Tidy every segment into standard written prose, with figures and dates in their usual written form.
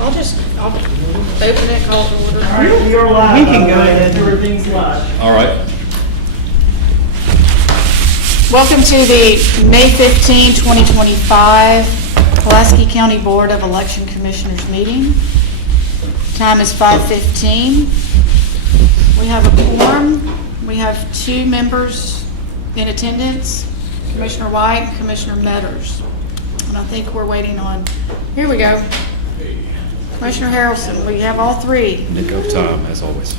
I'll open it, call to order. All right, you're live. We can go ahead. Everything's live. All right. Welcome to the May 15, 2025 Pulaski County Board of Election Commissioners meeting. Time is 5:15. We have a quorum. We have two members in attendance, Commissioner White and Commissioner Metters. And I think we're waiting on, here we go. Commissioner Harrelson, we have all three. Nick of time, as always.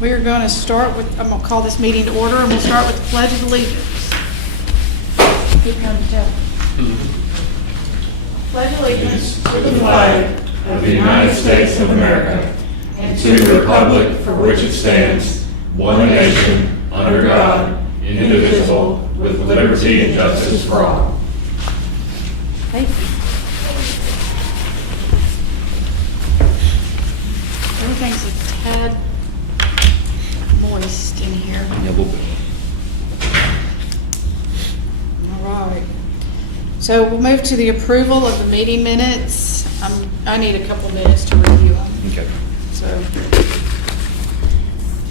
We are going to start with, I'm going to call this meeting to order, and we'll start with the Pledge of Allegiance. Keep going, Joe. Pledge allegiance to the flag of the United States of America and to the republic for which it stands, one nation, under God, indivisible, with liberty and justice for all. Thank you. Everything's a tad moist in here. Yeah, a little bit. All right. So we'll move to the approval of the meeting minutes. I need a couple minutes to review them. Okay. So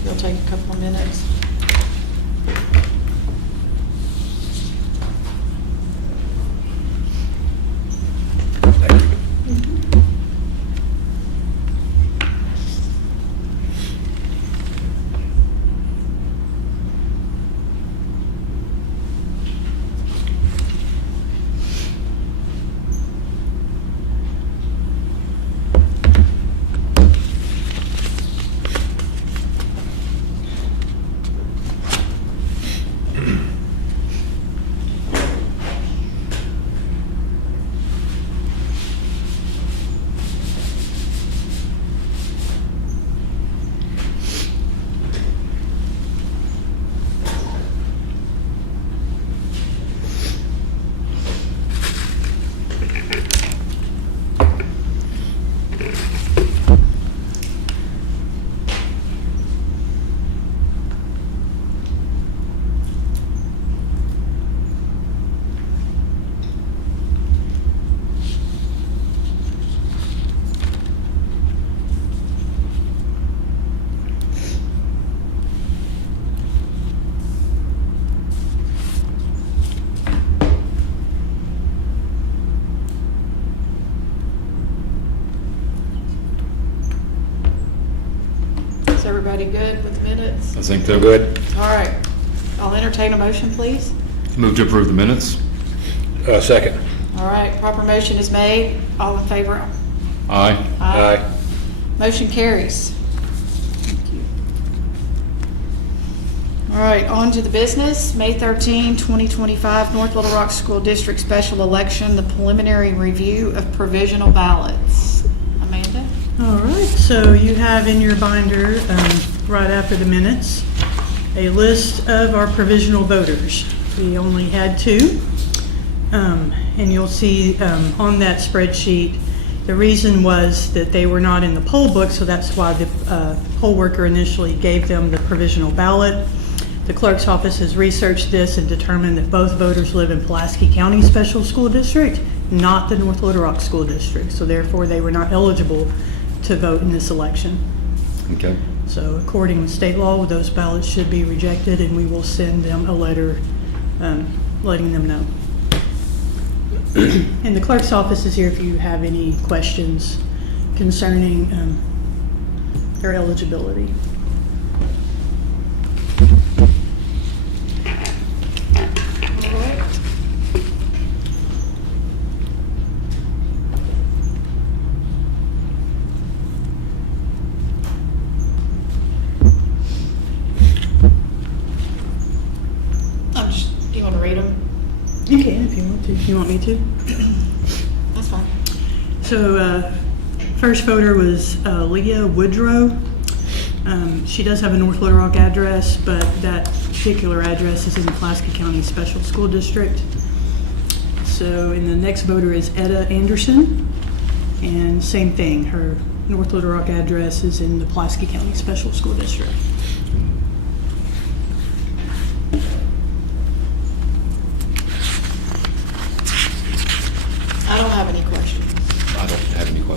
it'll take a couple of minutes. Thank you. Is everybody good with the minutes? I think they're good. All right. I'll entertain a motion, please. Move to approve the minutes. Second. All right, proper motion is made. All in favor? Aye. Motion carries. Thank you. All right, on to the business. May 13, 2025, North Little Rock School District Special Election, the preliminary review of provisional ballots. Amanda? All right, so you have in your binder, right after the minutes, a list of our provisional voters. We only had two, and you'll see on that spreadsheet, the reason was that they were not in the poll book, so that's why the poll worker initially gave them the provisional ballot. The clerk's office has researched this and determined that both voters live in Pulaski County Special School District, not the North Little Rock School District, so therefore they were not eligible to vote in this election. Okay. So according to state law, those ballots should be rejected, and we will send them a letter letting them know. And the clerk's office is here if you have any questions concerning their eligibility. All right. Do you want to read them? You can if you want to. You want me to? That's fine. So first voter was Leah Woodrow. She does have a North Little Rock address, but that particular address is in the Pulaski County Special School District. So, and the next voter is Etta Anderson, and same thing, her North Little Rock address is in the Pulaski County Special School District. I don't have any questions. I don't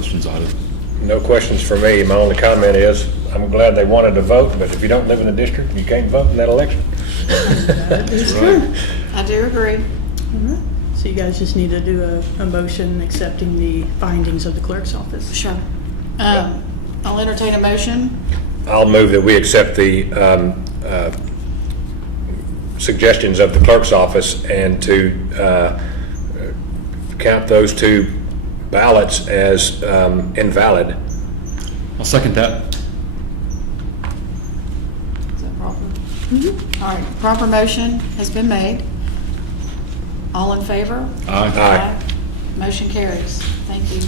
questions, Audit? No questions for me. My only comment is, I'm glad they wanted to vote, but if you don't live in the district, you can't vote in that election. That is true. I do agree. All right. So you guys just need to do a motion accepting the findings of the clerk's office. Sure. I'll entertain a motion. I'll move that we accept the suggestions of the clerk's office and to count those 2 ballots as invalid. I'll second that. Is that proper? All right, proper motion has been made. All in favor? Aye. Aye. Motion carries. Thank you.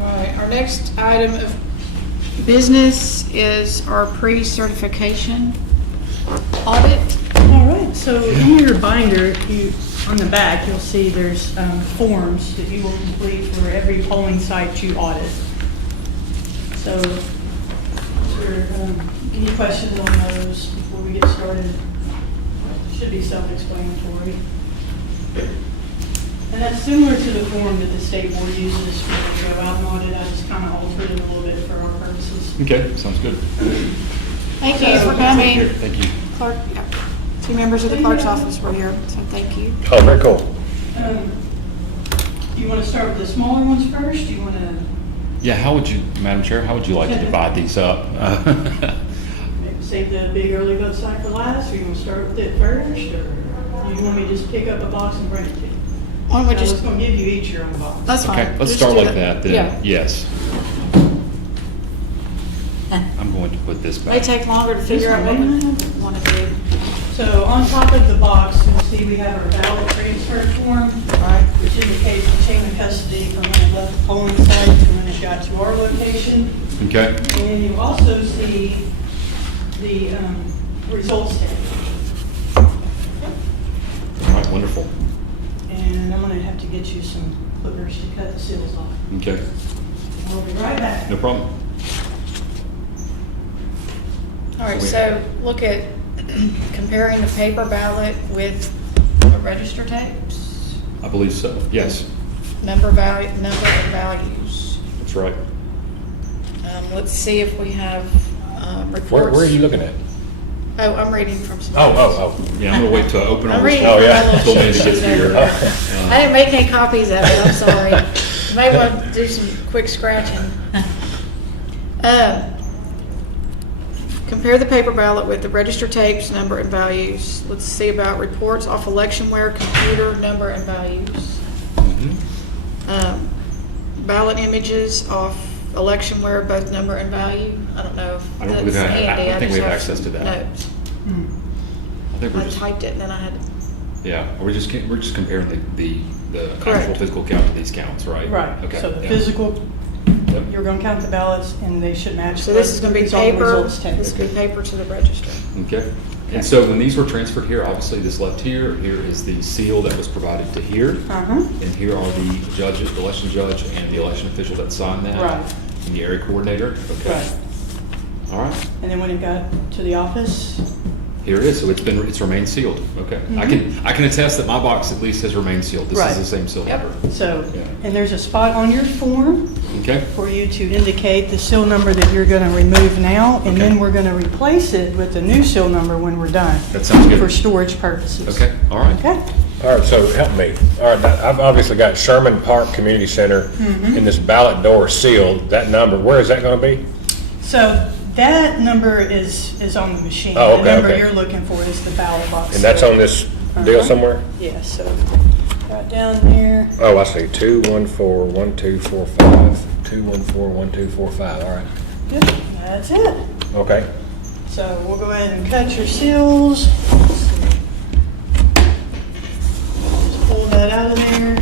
All right, our next item of business is our pre-certification audit. All right, so in your binder, on the back, you'll see there's forms that you will complete for every polling site you audit. So, any questions on those before we get started? Should be self-explanatory. And that's similar to the form that the state board uses when they go out and audit. I just kind of altered it a little bit for our purposes. Okay, sounds good. Thank you for coming. Thank you. Clerk, yeah. 2 members of the clerk's office were here, so thank you. Oh, very cool. Do you want to start with the smaller ones first? Do you want to Yeah, how would you, Madam Chair, how would you like to divide these up? maybe save the big early vote site for last, or you want to start with it first, or you want me to just pick up a box and bring it to you? Why don't we I was just, going to give you each your own box. that's fine. Okay, let's Just start do like that then. Yeah. Yes. I'm going to put this May back. take longer to figure out what we want to do. So on top of the box, you'll see we have our ballot transfer form, Right. which indicates the chain of custody from when it left the polling site to when it got to our location. Okay, And you also see the results table. all right, wonderful. And I'm going to have to get you some clippers to cut the seals off. Okay, We'll be right back. no problem. All right, so look at comparing the paper ballot with the register tapes, I believe so, yes, number and values. that's right. Let's see if we have reports. Where are you looking at? Oh, I'm reading from some. Oh. Yeah, I'm gonna wait till I open all I'm this. reading Oh, from yeah. my little Till Mandy cheat gets sheet here. over there. I didn't make any copies of it, I'm sorry. You may want to do some quick scratching. Compare the paper ballot with the register tapes, number and values. Let's see about reports off electionware, computer, number and values. Mhm. Ballot images off electionware, both number and value. I don't know if I don't that's believe I- handy. I think just we have access to that. Notes. I think we're I just, typed it and then I had to. yeah, we're just comparing the actual Correct. physical count to these counts, right? Right, Okay. so the yeah. physical, Yep. you're going to count the ballots, and they should match. So this is going to be it's on the paper, results table. this is going to be paper to the register. Okay. And so when these were transferred here, obviously this left here is the seal that was provided to here. Uh-huh. And here are the judges, the election judge and the election official that signed that. Right. And the area coordinator. Okay. Right. All right. And then when it got to the office, Here it is. So it's remained sealed. Okay. I can attest that my box at least has remained sealed. This Right. is the same seal Yep. number. so, Yeah. and there's a spot on your form Okay. for you to indicate the seal number that you're going to remove now, and Okay. then we're going to replace it with the new seal number when we're done. That sounds good. For storage purposes. Okay. All right. Okay? All right, so help me. All right, I've obviously got Sherman Park Community Center and this ballot door sealed. That number, where is that going to be? So that number is on the machine. Oh, okay, The number okay. you're looking for is the ballot box. And that's on this deal Uh-huh. somewhere? Yeah, so right down there. Oh, I see. 2141245. 2141245. All right. Good, that's it. Okay. So we'll go ahead and cut your seals. Just pull that out of there.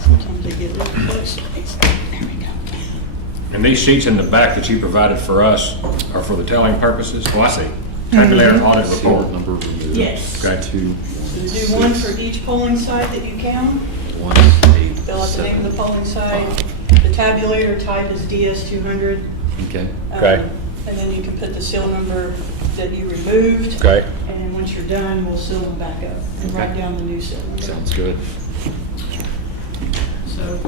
Sometimes they get a little close. There we go. And these sheets in the back that you provided for us are for the telling purposes? Oh, I see. Tabulator audit Seal report. number removed. Yes. Okay. 2, So we do one for each polling site that you count. 1, 8, Fill out the name of the 7. polling site. The tabulator type is DS200. Okay. Okay. And then you can put the seal number that you removed. Okay. And then once you're done, we'll seal them back up and write Okay. down the new seal number. Sounds good. So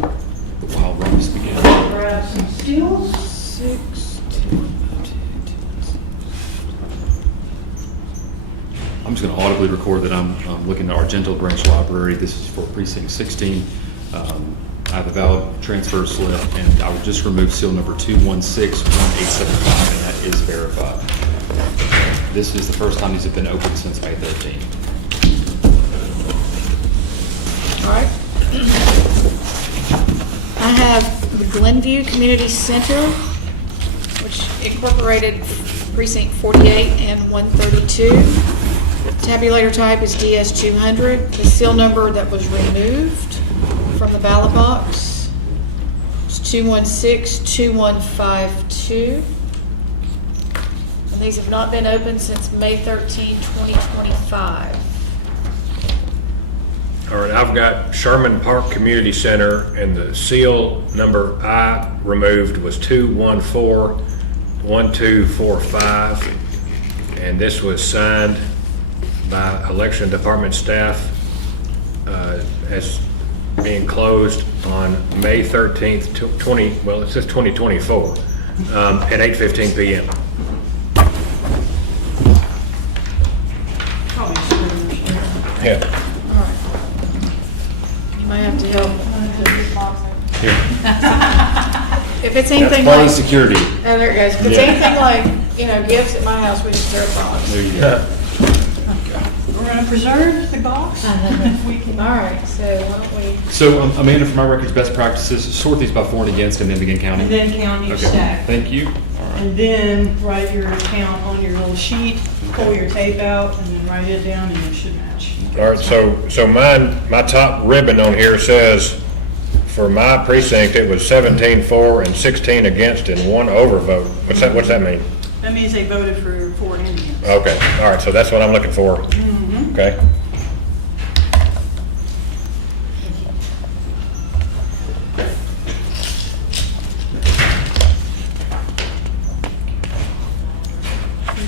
The wild runs begin. grab some seals. 6/2/02. I'm just going to audibly record that I'm looking at Argento Branch Library. This is for precinct 16. I have a valid transfer slip, and I would just remove seal number 2161875, and that is verified. This is the first time these have been opened since May 13. All right. I have the Glenview Community Center, which incorporated precinct 48 and 132. Tabulator type is DS200. The seal number that was removed from the ballot box is 2162152. And these have not been opened since May 13, 2025. All right, I've got Sherman Park Community Center, and the seal number I removed was 2141245, and this was signed by election department staff as being closed on May 13th, well, it says 2024, at 8:15 p.m. Probably scribblers there. Yeah. All right. You may have to help. If it's anything That's part of like, security. oh, there it goes. If it's Yeah. anything like, gifts at my house, we just throw a box. There you go. We're gonna preserve the box. If we can. All right, so why don't we, So Amanda, for my records, best practices, sort these by for and against, and then begin counting. And then count each Okay. stack. Thank you. All right. And then write your count on your little sheet, pull your tape out, and then write it down, and it should match. All right, so my top ribbon on here says, for my precinct, it was 17 for and 16 against and 1 overvote. What's that mean? That means they voted for Indians. Okay, all right, so that's what I'm looking for. Okay.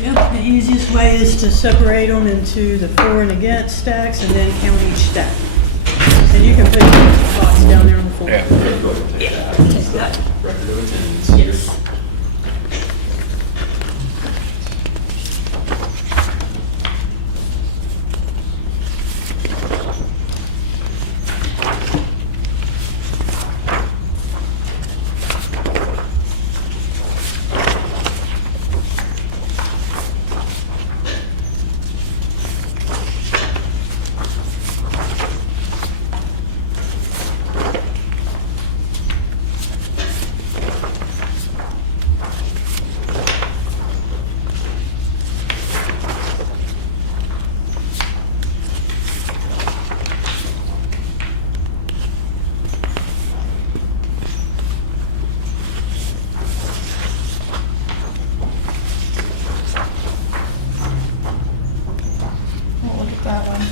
Yep, the easiest way is to separate them into the for and against stacks and then count each stack. And you can put your box down there on the floor. Yeah. Record of attendance here. we'll look at that one.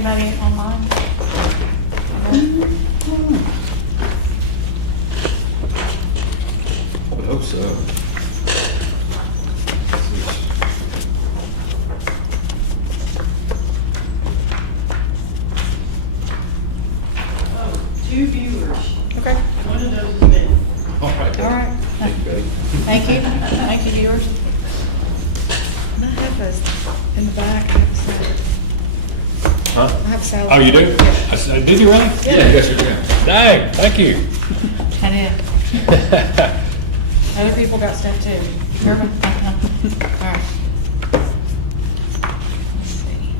anybody online? I would hope so. Oh, 2 viewers. Okay. One of those is me. All right. All right. Thank you, Betty. Thank you. Thank you, viewers. And I have those in the back. I have a salad. Huh? I have a salad. Oh, you do? Did you really? Yeah, yes, you can. Dang, thank you. I did. Other people got stuff too. Remember? All right. Let's see.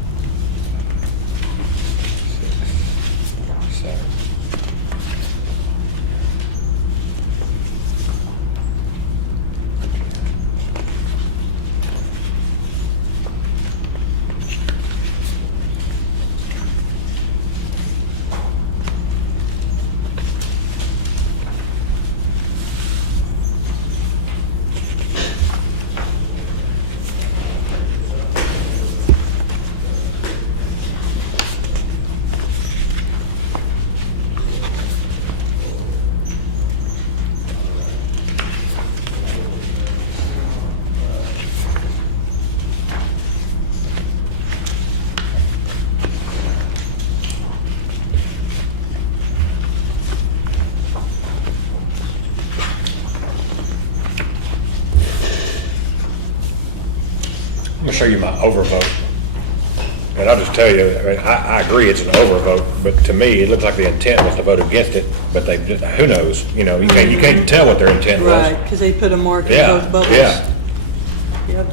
I'm gonna show you my overvote. And I'll just tell you, I mean, I agree it's an overvote, but to me, it looks like the intent was to vote against it, but they, who knows? You know, you can't tell what their intent was. Right, because they put a mark in Yeah, both bubbles. yeah. Yep.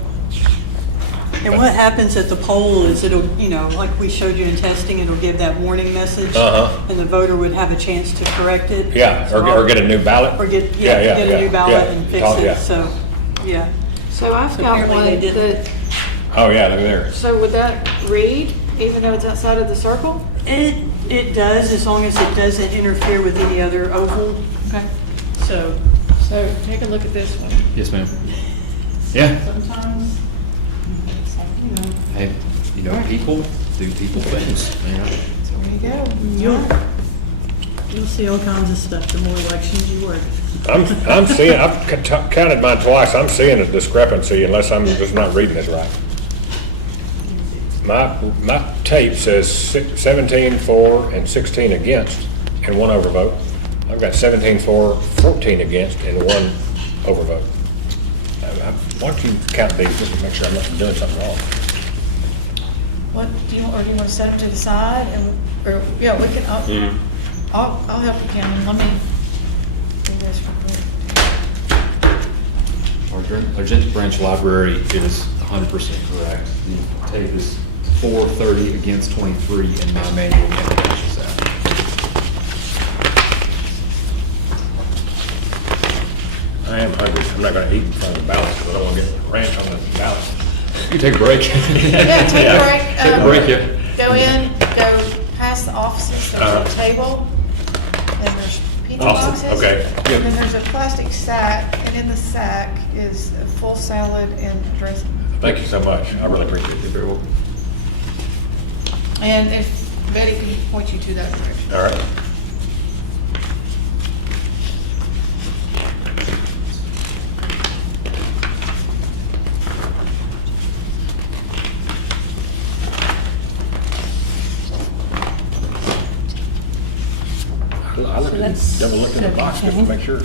And what happens at the poll is it'll, you know, like we showed you in testing, it'll give that warning message. Uh-huh. And the voter would have a chance to correct it. Yeah, or get a new ballot. Or get, Yeah, yeah, get a new yeah, ballot yeah. and fix Oh, yeah. it, so, yeah. So I've So got apparently one they didn't. that, Oh, yeah, look there. so would that read, even though it's outside of the circle? It does, as long as it doesn't interfere with any other oval, Okay. so. So take a look at this one. Yes, ma'am. Yeah. Sometimes, it's like, you know, Hey, you know, people do people things. Yeah. so there you go. You'll see all kinds of stuff the more elections you work. I'm seeing, I've counted mine twice, I'm seeing a discrepancy unless I'm just not reading this right. My tape says 17 for and 16 against and 1 overvote. I've got 17 for, 14 against and 1 overvote. Why don't you count these just to make sure I'm not doing something wrong? What, do you want to set them to the side and, or, yeah, we can, I'll help you, Cameron. Let me do this real quick. Our Argenta Branch Library is 100% correct. The tape is 430 against 23 in my manual and matches that. I am hungry. I'm not gonna eat in front of the ballot because I don't want to get ranch on the ballot. You take a break. Yeah, take a break. Take a break, yeah. Go in, go past the offices, there's a table, then there's pizza Awesome, boxes. okay. And then there's a plastic sack, and in the sack is a full salad and dressing. Thank you so much. I really appreciate it. You're very welcome. And if Betty can point you to that direction. All right. I looked at, double looked in the box just to make sure.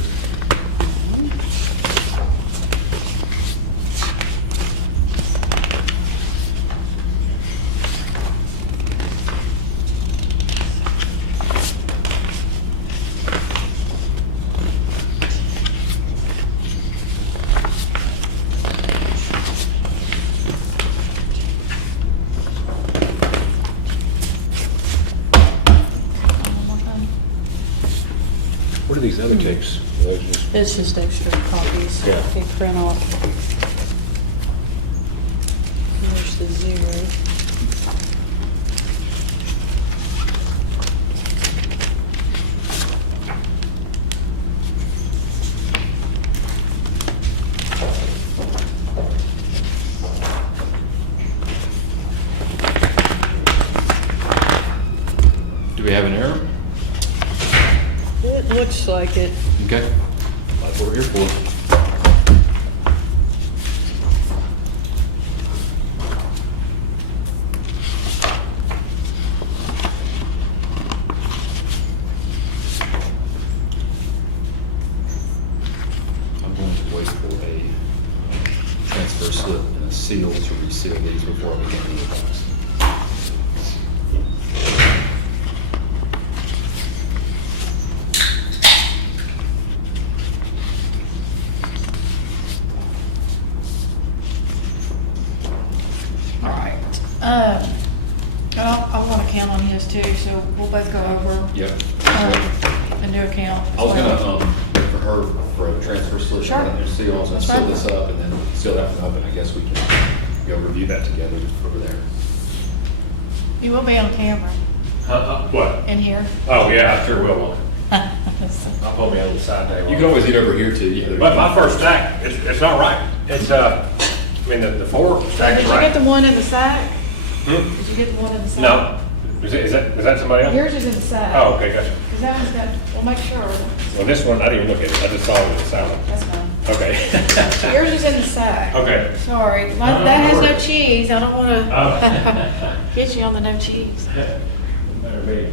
What are these other tapes? Are those just- It's just extra copies. Yeah. Okay, print off. There's the 0. like it. Okay, that's what we're here for. I'm going to wait for a transfer slip and a seal to reseal these before I begin the advice. All right. I want to count on his too, so we'll both go over Yep. a new account. I was gonna, wait for her for a transfer slip. Sure. And seal, I was gonna That's seal fine. this up and then seal that one up, and I guess we can go review that together over there. You will be on camera What? in here. Oh, yeah, I sure will. I'll pull me a little side table. You can always eat over here too. Yeah. But my first stack, it's not right. It's, I mean, the four stack Did is you get right. the one in the sack? Hmm? Did you get the one in the sack? No. Is that somebody else? Yours is in the sack. Oh, okay, gotcha. Because that one's got, we'll make sure. Well, this one, I didn't even look at it. I just saw it in the salad. That's fine. Okay. Yours is in the sack. Okay. Sorry. No, That has no no worries. cheese. I don't want to Oh. get you on the no cheese. Better be.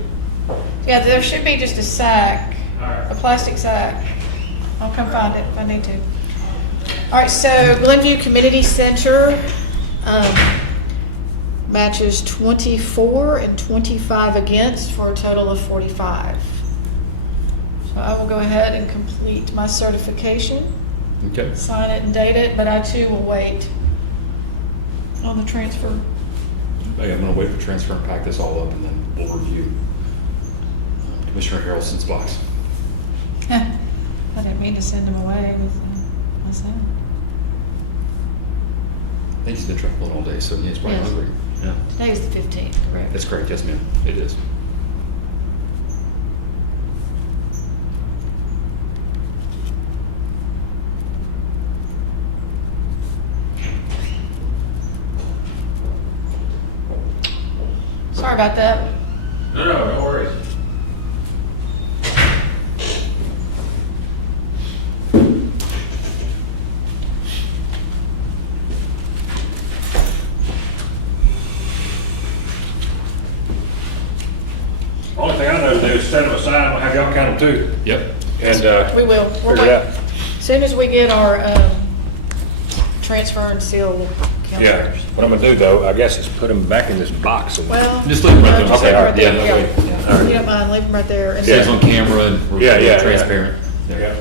Yeah, there should be just a sack, All right. a plastic sack. I'll come find it if I need to. All right, so Glenview Community Center matches 24 and 25 against for a total of 45. So I will go ahead and complete my certification, Okay. sign it and date it, but I too will wait on the transfer. Okay, I'm gonna wait for transfer and pack this all up, and then we'll review Commissioner Harrelson's box. I didn't mean to send him away with my son. I think he's been traveling all day, so he's probably Yes. hungry. Yeah, Today is the 15th, correct? that's correct. Yes, ma'am. It is. Sorry about that. No worries. Only thing I know to do is set them aside and we'll have y'all count them too. Yep. And, We will. We'll figure it wait. out. As soon as we get our transfer and seal Yeah, calendars. what I'm gonna do though, I guess is put them back in this box. And Well. Just leave them right there. just Okay, leave all them right. Yeah, there. that way. Yeah. All right. You don't mind, leave them right there. And Stays then- on camera and we're Yeah. transparent. Yeah.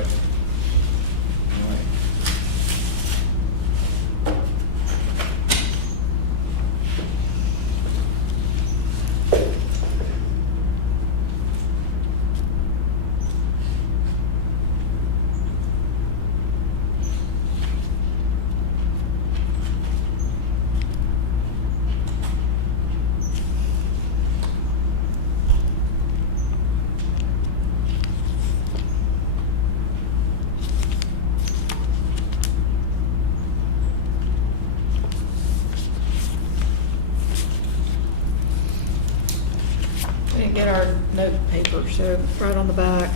We didn't get our note paper, so right on the back.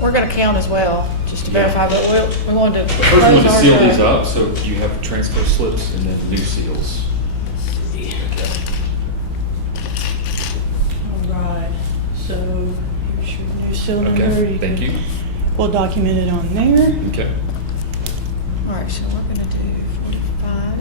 We're gonna count as well, just to verify, but we wanted to. First, we want to close seal our, these up, so you have transfer slips and then new seals. All right, so here's your new seal number. Okay, thank can- you. We'll document it on there. Okay. All right, so we're gonna do 45.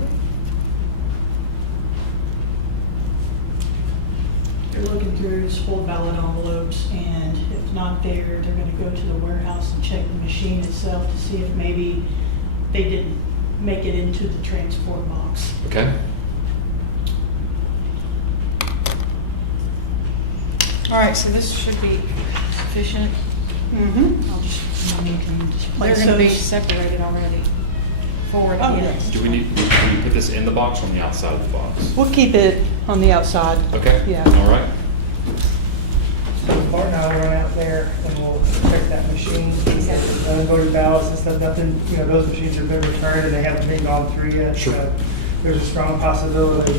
You're looking through spoiled ballot envelopes, and if not there, they're gonna go to the warehouse and check the machine itself to see if maybe they didn't make it into the transport box. Okay. All right, so this should be sufficient. Mm-hmm. I'll just, And then you can just they're place gonna be those. separated already. forward, Oh, yes. Do we put this in the box or on the outside of the box? We'll keep it on the outside. Okay. Yeah. All right. Bart and I will run out there and we'll check that machine, unvoted ballots and stuff, nothing, those machines have been returned and they haven't been gone through yet. Sure. So there's a strong possibility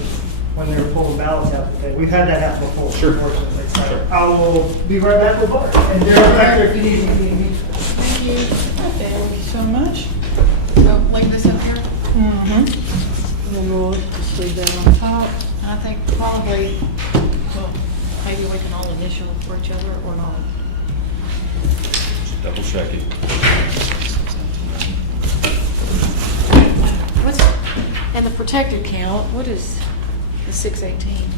when they're pulling ballots out that we've had that happen before. Sure. Unfortunately. So Sure. I will be right back with Bart, and they're back there if you need anything. Thank you. Thank you so much. So leave this up here. Mm-hmm. And then we'll just leave that on top. I think probably, well, maybe we can all initial for each other or not. Just double check it. What's, and the protected count, what is the 618?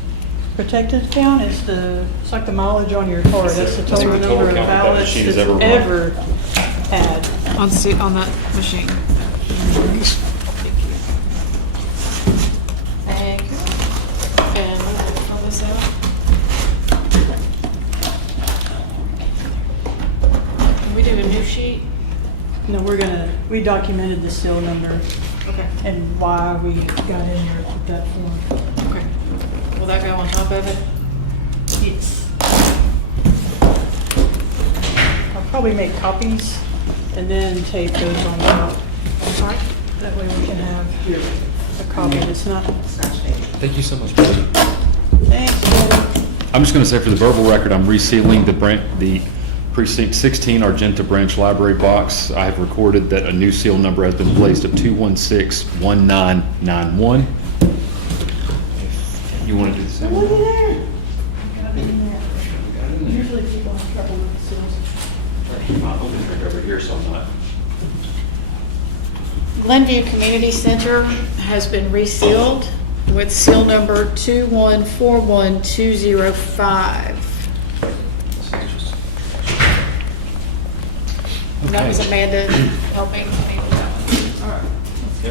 Protected count is it's like the mileage on your car. That's the total the total number of count that ballots machine has that's ever ever run. had. On that machine. Thank you. And we'll fill this out. Can we do a new sheet? No, we documented the seal number Okay. and why we got in here with that form. Okay. Will that go on top of it? Yes. I'll probably make copies and then tape those on top. Sorry? That way we can have a copy that's not. Thank you so much, Betty. Thanks, Betty. I'm just going to say for the verbal record, I'm resealing the Precinct 16 Argenta Branch Library box. I have recorded that a new seal number has been placed of 2161991. You want to do the same? Look at there. Got it in there. Usually people have trouble with the seals. My open drink over here, so I'm not. Glenview Community Center has been resealed with seal number 2141205. And that was Amanda helping me with that one. All right.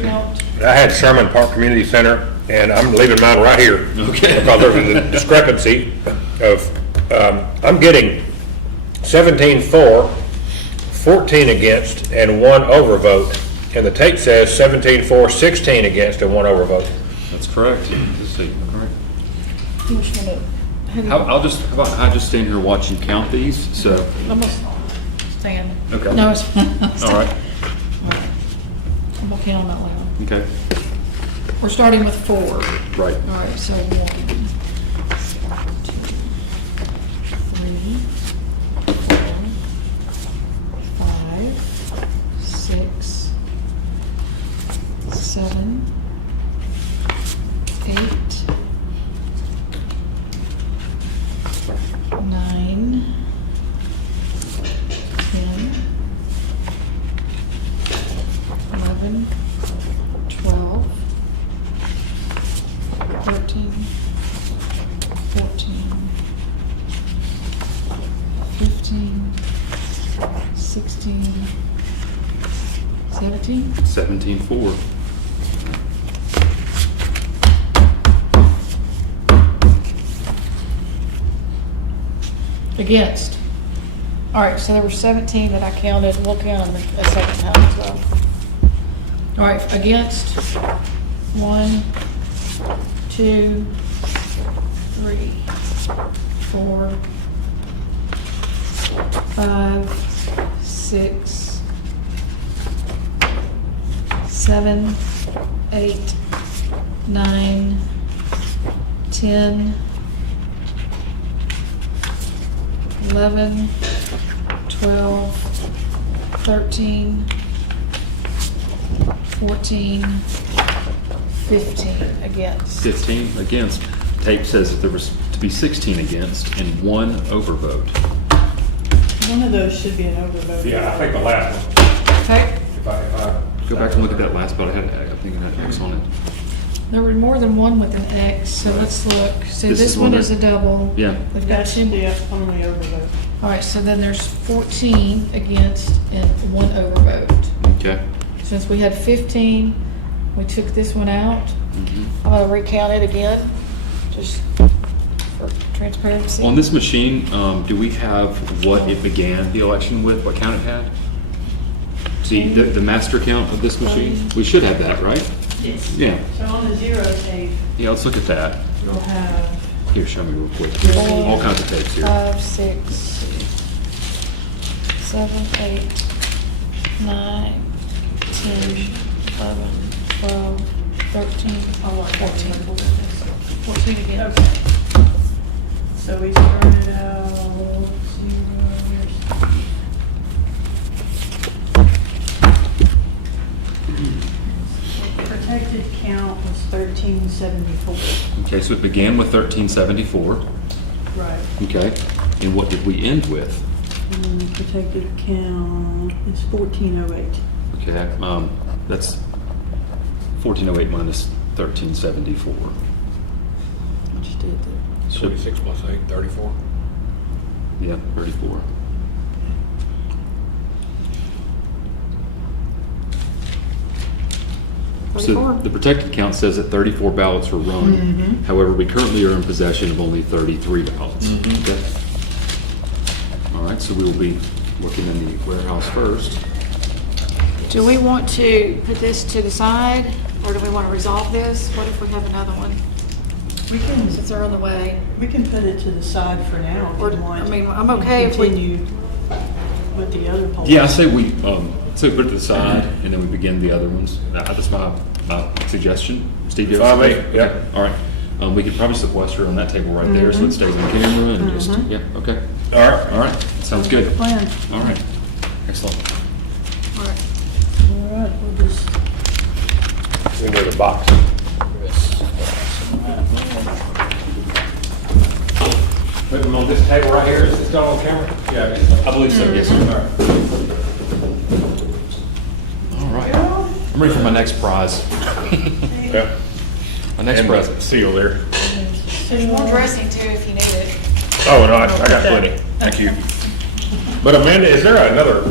Count. I had Sherman Park Community Center, and I'm leaving mine right here. Okay. Because there's a discrepancy of, I'm getting 17 for, 14 against, and 1 overvote. And the tape says 17 for, 16 against, and 1 overvote. That's correct. Let's see. All right. Which one? How about I just stand here watch you count these? So, Almost stand. Okay. No, it's. all right. I'm gonna count them out loud. Okay. We're starting with 4. Right. All right, so 1, 2, 3, 4, 5, 6, 7, 8, 9, 10, 11, 12, 13, 14, 15, 16, 17. 17-4. Against. All right, so there were 17 that I counted. We'll count them a second time as well. All right, against. 1, 2, 3, 4, 5, 6, 7, 8, 9, 10, 11, 12, 13, 14, 15 against. 15 against. Tape says that there was to be 16 against and 1 overvote. One of those should be an overvote. Yeah, I think the last one. Okay, If I Go back and look at that last vote. I think it had X on it. there were more than one with an X, so let's look. So This this is one one is a that- double. Yeah. We've got That should two. be only overvote. All right, so then there's 14 against and 1 overvote. Okay. Since we had 15, we took this one out. I'm gonna recount it again, just for transparency. On this machine, do we have what it began the election with, what count it had? the master count of this machine? We should have that, right? Yes. Yeah. So on the zero tape, Yeah, let's look at that. you'll have, Here, show me real quick. There's all kinds of tapes here. 5, 6, 7, 8, 9, 10, 11, 12, 13, 14. 14 again. okay. So we started out protected count was 1374. Okay, so it began with 1374. Right. Okay. And what did we end with? Protected count is 1408. Okay, that's 1408 minus 1374. Just did the 46 plus 8, 34. Yeah, 34. So the protected count says that 34 ballots were run. However, we currently are in possession of only 33 ballots. Okay. All right, so we will be looking in the warehouse first. Do we want to put this to the side, or do we want to resolve this? What if we have another one, We can, since they're on the way? we can put it to the side for now if Or, you want. I mean, I'm okay and if we- continue with the other polls. Yeah, I say we put it to the side and then we begin the other ones. That's my suggestion. Steve, you have Fine, something? yeah. Okay, all right. We could probably sequester on that table right there so it stays on camera and just, yeah, okay. All right. All right, sounds good. Plan. All right, excellent. All right. All right, we'll just, We can do the box. Put them on this table right here. Is this still on camera? Yeah. I believe so, yes, sir. All right, I'm ready for my next prize. Yeah. My next And present. seal there. There's more dressing too if you need it. Oh, no, I got plenty. Thank you. But Amanda, is there another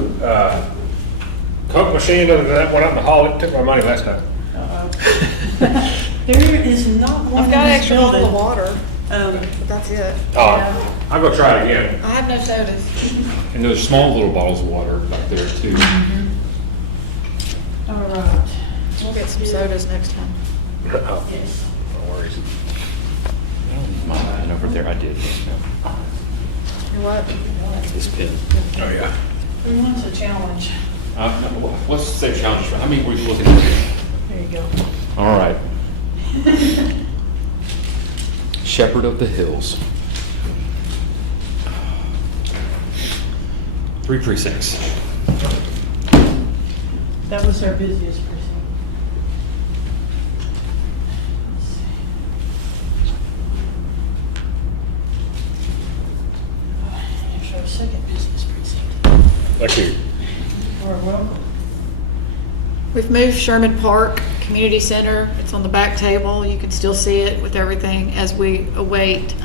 Coke machine other than that one out in the hall? It took my money last time. there is not one I've in got this extra bottle of building. water, but that's it. Oh, I'll go try it again. I have no sodas. And there's small little bottles of water back there too. All right, We'll get some sodas next time. Oh, yes. no worries. Mine over there, I did. You what? This pen. Oh, yeah. Who wants a challenge? What's the same challenge? How many were you looking at? There you go. All right. Shepherd of the Hills. 3 precincts. That was our busiest precinct. Let's see. Here's our second business precinct. Thank you. You're welcome. We've moved Sherman Park Community Center. It's on the back table. You can still see it with everything as we await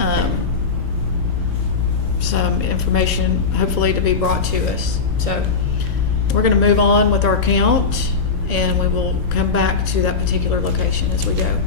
some information, hopefully to be brought to us. So we're going to move on with our count, and we will come back to that particular location as we go.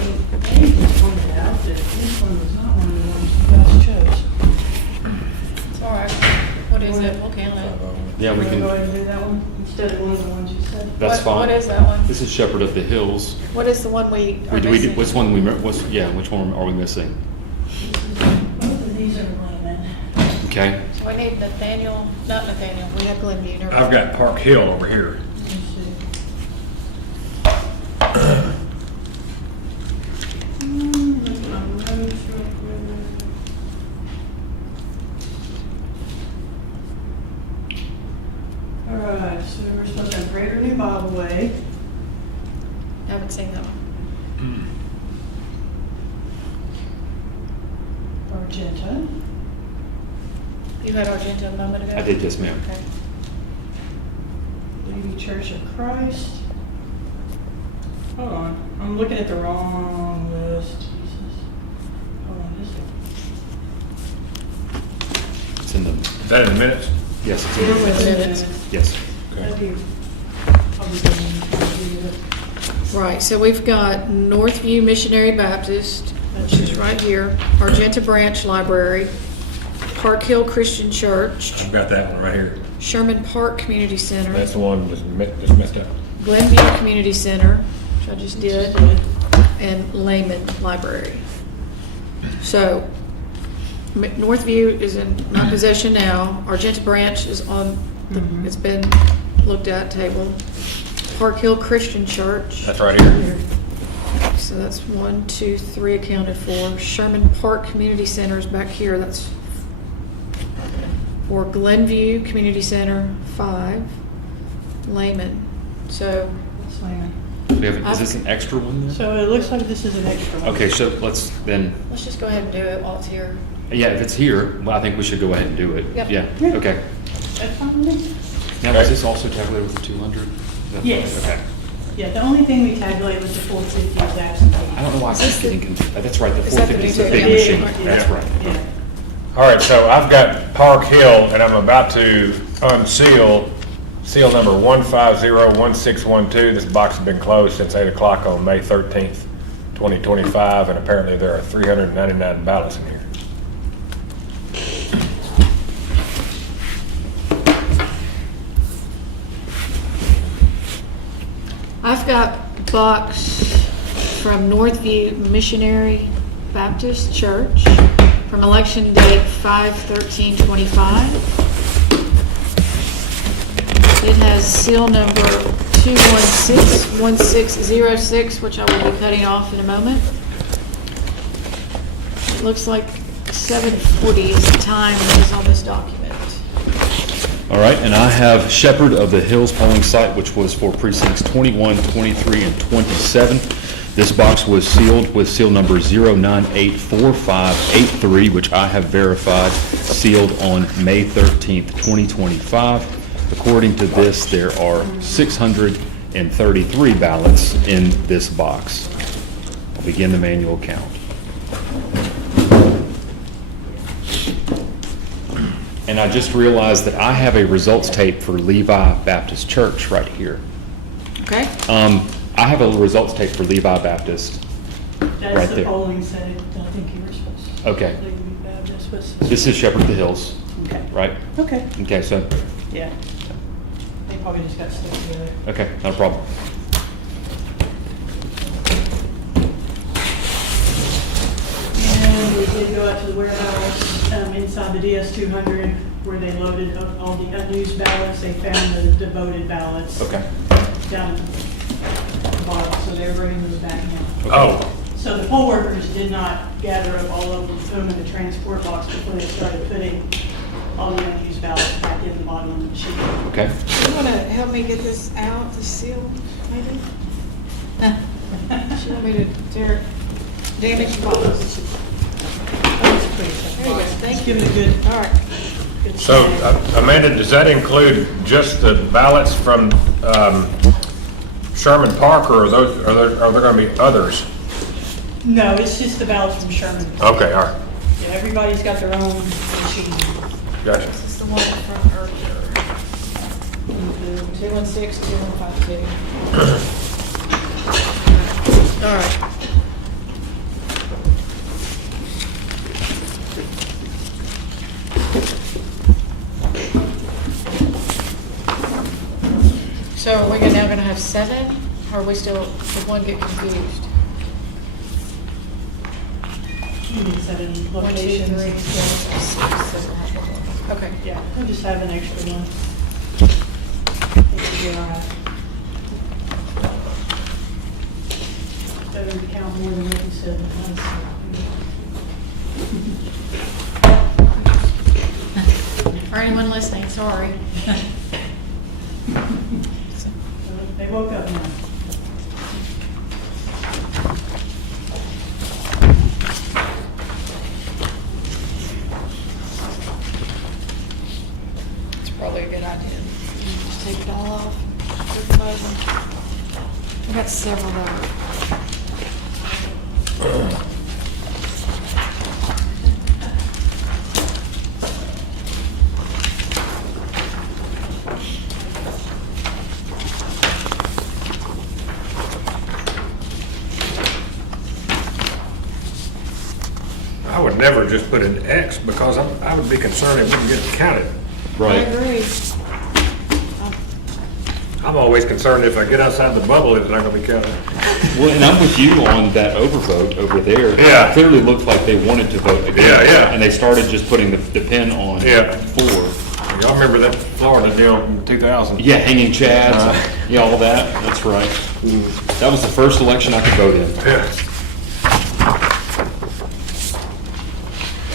Pointed out that this one was not one of the ones you guys chose. It's all right. What is it? We'll count it. Yeah, we You wanna go ahead can. and do that one instead of one of the ones you said? That's fine. What is that one? This is Shepherd of the Hills. What is the one we are missing? Which one which one are we missing? Both of these are Glenman. Okay. So we need Nathaniel, not Nathaniel, we have Glenview. never I've mind. got Park Hill over here. Let me see. Look at my notes real quick. Greater New Bible Way. Haven't seen that one. Argenta. You had Argenta a moment ago? I did, yes, ma'am. Okay. Lady Church of Christ. Hold on, I'm looking at the wrong list. Jesus. Hold on, It's in the, Is that in the minutes? yes, it's Here in the, with minutes. yes. That'd be probably good one to do. Right, so we've got Northview Missionary Baptist, which is right here, Argenta Branch Library, Park Hill Christian Church, I've got that one right here. Sherman Park Community Center, That's the one that's messed up. Glenview Community Center, which I just did, and Lehman Library. So, Northview is in my possession now, Argenta Branch is on, it's been looked at, tabled. Park Hill Christian Church, That's right here. so that's 1, 2, 3 accounted for. Sherman Park Community Center is back here, that's 4. Glenview Community Center, 5. Lehman, so, That's Lehman. Is this an extra one then? So it looks like this is an extra one. Okay, so let's then, let's just go ahead and do it while it's here. yeah, if it's here, well, I think we should go ahead and do it. Yep. Yeah, Yeah. okay. That's fine with me. Now, was this also tabulated with the 200? Yes. Okay. Yeah, the only thing we tabulate was the 450 is absentee. I don't know why I keep getting confused. That's right, the Is that the 450 is the new big big? machine. Yeah. That's right. Yeah. All right, so I've got Park Hill, and I'm about to unseal seal number 1501612. This box has been closed since 8 o'clock on May 13th, 2025, and apparently there are 399 ballots in here. I've got box from Northview Missionary Baptist Church from election date 5/13/25. It has seal number 2161606, which I will be cutting off in a moment. It looks like 7:40 is the time that is on this document. All right, and I have Shepherd of the Hills polling site, which was for precincts 21, 23, and 27. This box was sealed with seal number 0984583, which I have verified, sealed on May 13th, 2025. According to this, there are 633 ballots in this box. I'll begin the manual count. And I just realized that I have a results tape for Levi Baptist Church right here. Okay? I have a results tape for Levi Baptist. That's Right the there. polling site. I think you were supposed to. Okay. That's what's. This is Shepherd of the Hills, Okay. right? Okay, Okay, so, yeah. They probably just got stuck together. okay, not a problem. And we did go out to the warehouse inside the DS200 where they loaded up all the unused ballots. They found the voted ballots Okay. down at the bottom, so they're bringing those back now. Oh, So the poll workers did not gather up all of them, put them in the transport box before they started putting all the unused ballots back in the bottom of the machine. Okay. You want to help me get this out, the seal, maybe? She want me to tear damage the box. That was pretty tough. There you go, thank Just you. give it a good, All right. good so smack. Amanda, does that include just the ballots from Sherman Park, or are there going to be others? No, it's just the ballots from Sherman. Okay, all right, Yeah, everybody's got their own machine. gotcha. This is the one from earlier. 2162152. All right. So are we now going to have 7, or are we still, did one get confused? You need 7 1, 2, 3, locations. 4, 5, 6, 7. Okay. Yeah, we'll just have an extra one. It should be all right. Better to count more than what you said. For anyone listening, sorry. They woke up now. It's probably a good idea. Just take it all off. Everybody. We got several there. I would never just put an X because I would be concerned it wouldn't get counted. I Right. agree. I'm always concerned if I get outside the bubble, it's not gonna be counted. Well, and I'm with you on that overvote over there. Yeah. It clearly looked like they wanted to vote again. Yeah, yeah. And they started just putting the pin on Yeah. 4. Y'all remember that Florida deal in 2000? Yeah, hanging chads, yeah, all that, that's right. That was the first election I could vote in. Yeah.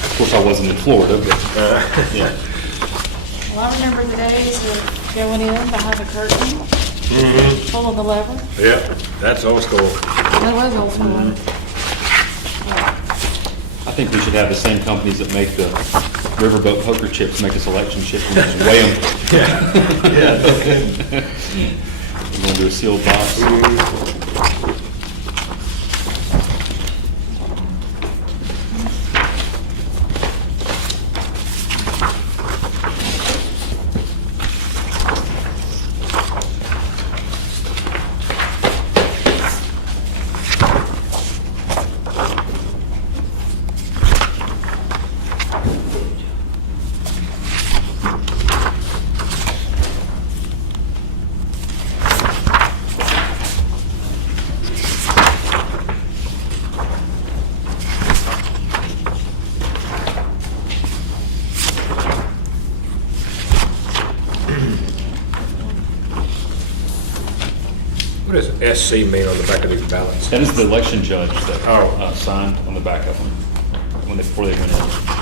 Of course, I wasn't in Florida, but, yeah. Well, I remember the days of going in behind the curtain, pulling the lever. Yeah, that's old school. That was old school. I think we should have the same companies that make the riverboat poker chips make us election chips and just weigh them. Yeah. We're going to do a sealed box. What does SC mean on the back of these ballots? That is the election judge that Oh. signed on the back of them before they went in.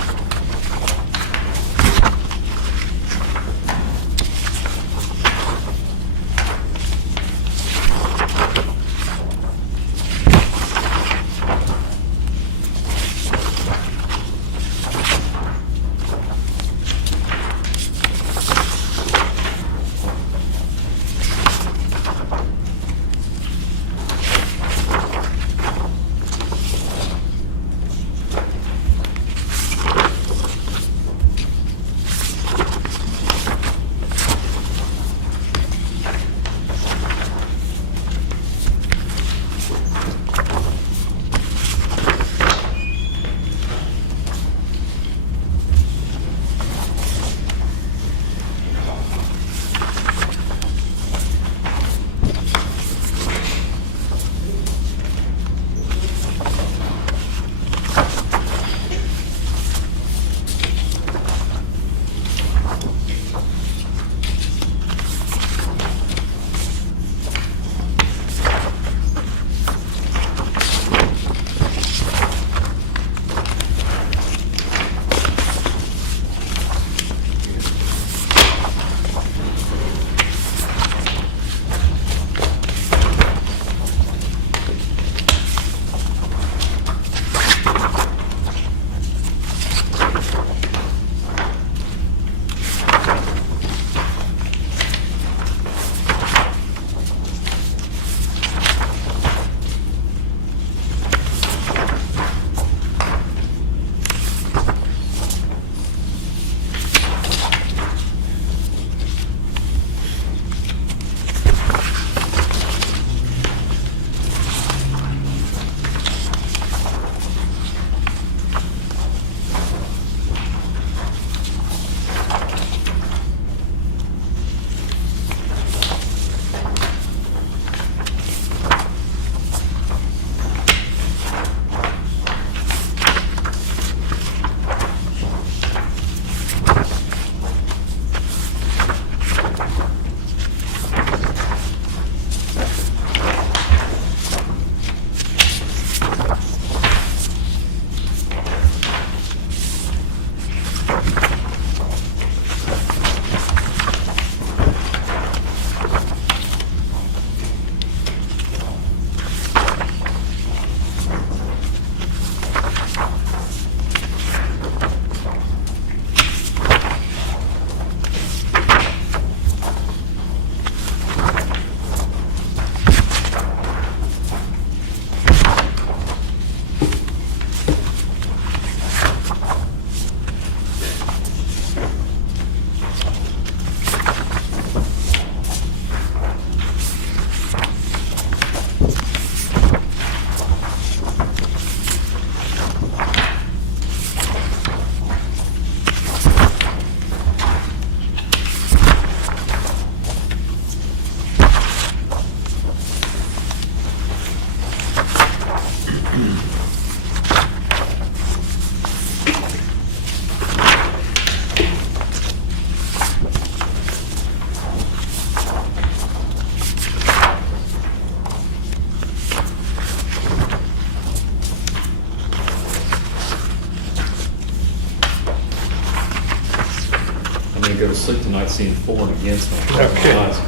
gonna go to sleep tonight seeing 4 and against on my Okay. eyes.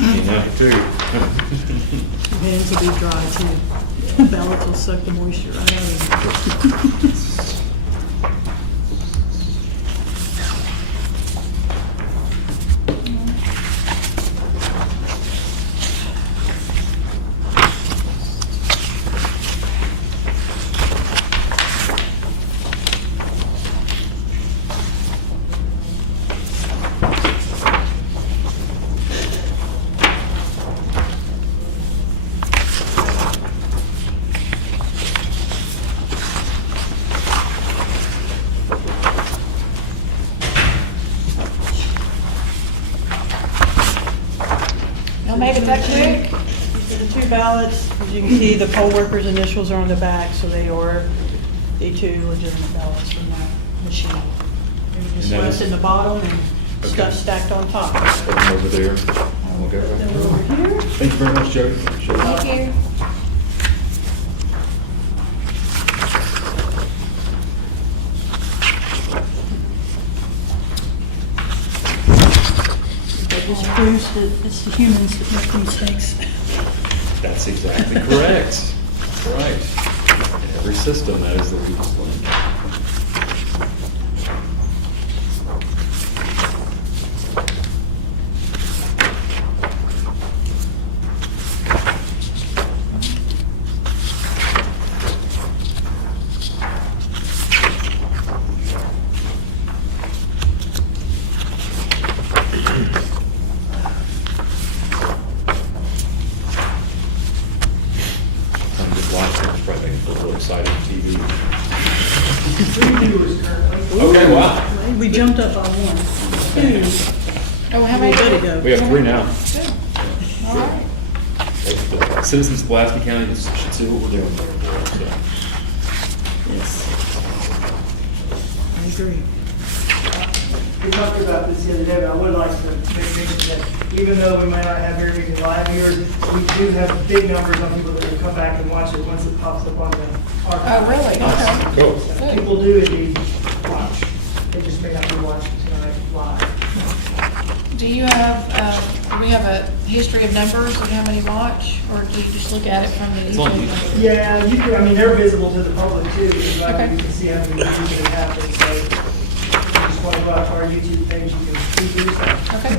You know, too. Your hands will be dry too. Ballots will suck the moisture right out of them. Y'all made it that quick? The 2 ballots, as you can see, the poll workers' initials are on the back, so they are the 2 legitimate ballots from that machine. They were just And that left is- in the bottom and Okay. stuff stacked on top. Put them over there. We'll go Then right we're over there. here. Thank you very much, Jody. Appreciate it. Thank you. That just proves that it's the humans that make the mistakes. That's exactly correct. That's right. In every system, that is the weakest link. I'm just watching, it's probably making it a little exciting TV. 3 viewers currently. Okay, wow. We jumped up by 1. 2. Oh, how many? Way to go. We have 3 now. All right. The citizens of Pulaski County should see what we're doing there. So, Yes. I agree. We talked about this the other day, but I would like to make mention that even though we might not have very many live viewers, we do have big numbers on people that will come back and watch it once it pops up on the archive. Oh, really? Okay. Cool. So people do indeed watch. They just may not be watching tonight live. Do you have, do we have a history of numbers of how many watch, or do you just look at it from the It's on YouTube? YouTube. Yeah, you can, I mean, they're visible to the public too, because Okay. you can see how many views it happens, so if you just want to go out to our YouTube page, you can see that. Okay.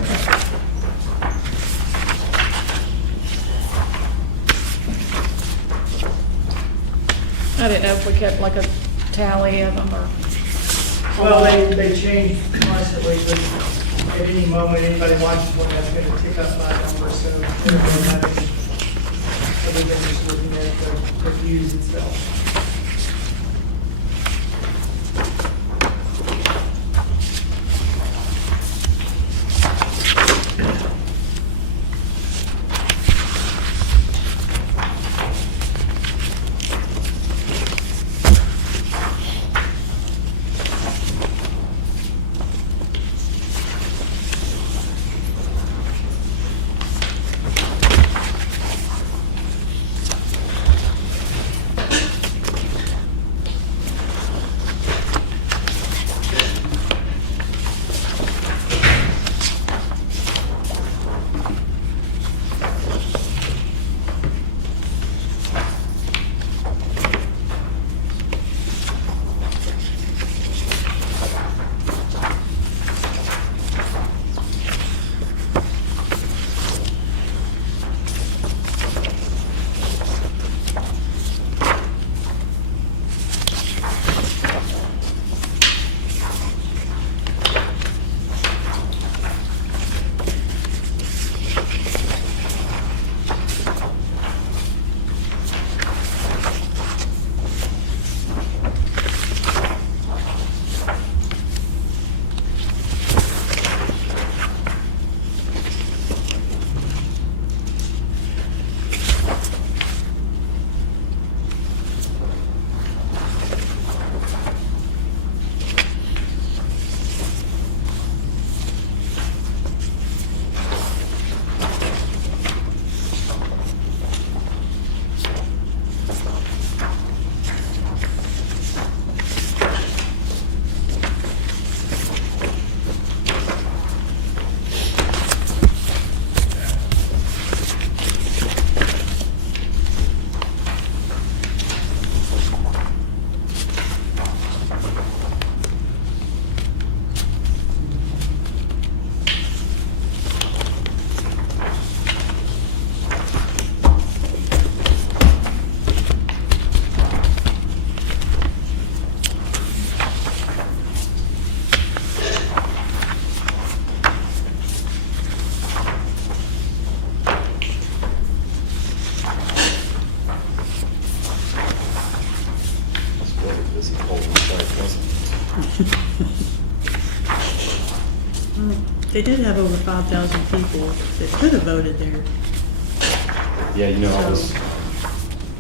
I didn't know if we kept like a tally of them or. Well, they change constantly, but at any moment, anybody watches one, that's going to tick up by number, so everybody having, other than just looking at the views itself. They did have over 5,000 people that could have voted there. Yeah, you know, So-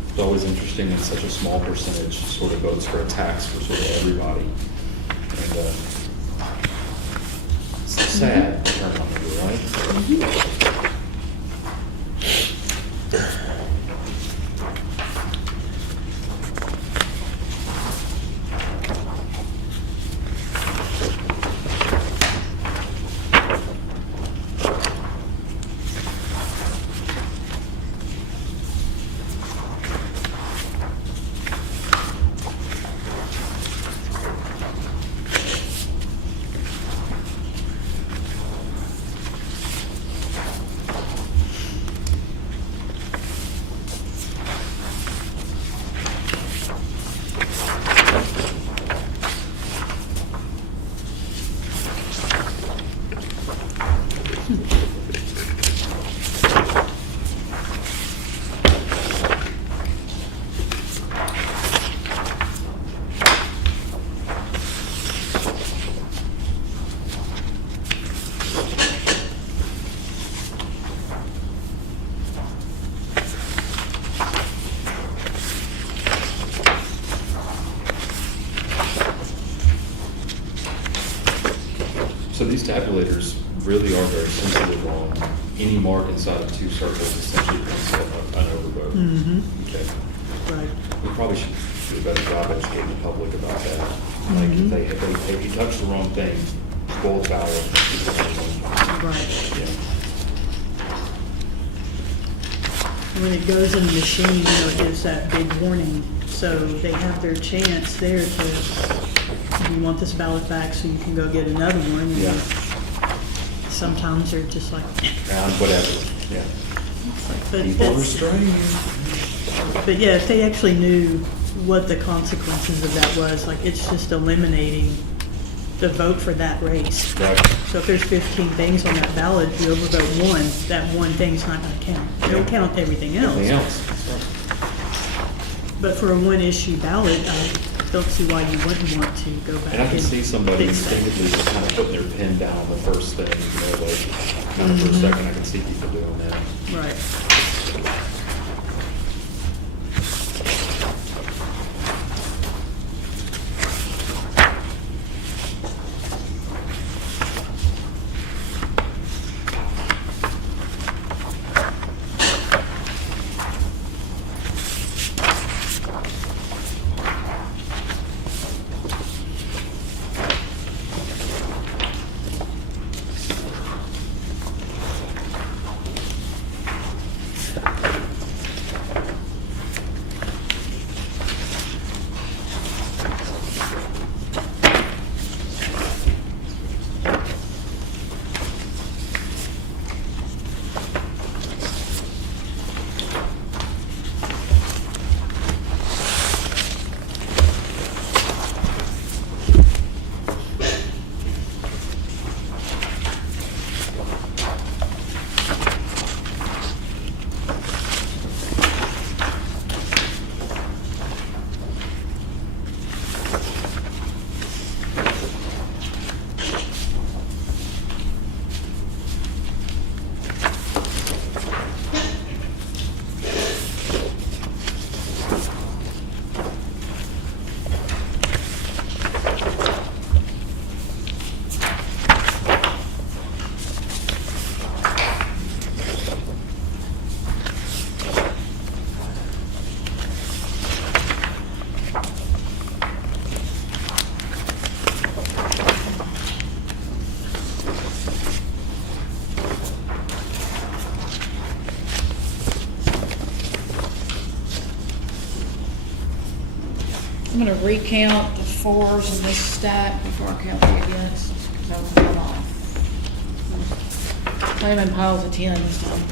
it's always interesting that such a small percentage sort of votes for a tax for sort of everybody. And it's sad, right? So these tabulators really are very sensitive on any mark inside of two circles essentially counts an overvote. Okay. Right. We probably should do a better job educating the public about that. Like, if you touch the wrong thing, spoiled ballot. Right. Yeah. When it goes in the machine, you know, it gives that big warning. So they have their chance there to, you want this ballot back so you can go get another one. And Yeah. Sometimes they're just like, Whatever, yeah. but People are that's, strange. but yeah, if they actually knew what the consequences of that was, like it's just eliminating the vote for that race. Right. So if there's 15 things on that ballot, if you overvote one, that one thing's not gonna count. It'll count everything else. Anything else? That's right. But for a one-issue ballot, I don't see why you wouldn't want to go back. And I can see somebody fix that. instinctively just kind of putting their pen down on the first thing, you know, like, kind of for a second, I can see people doing that. Right. I'm gonna recount the fours in this stack before I count the against, because I was one off. Play them in piles of 10 this time.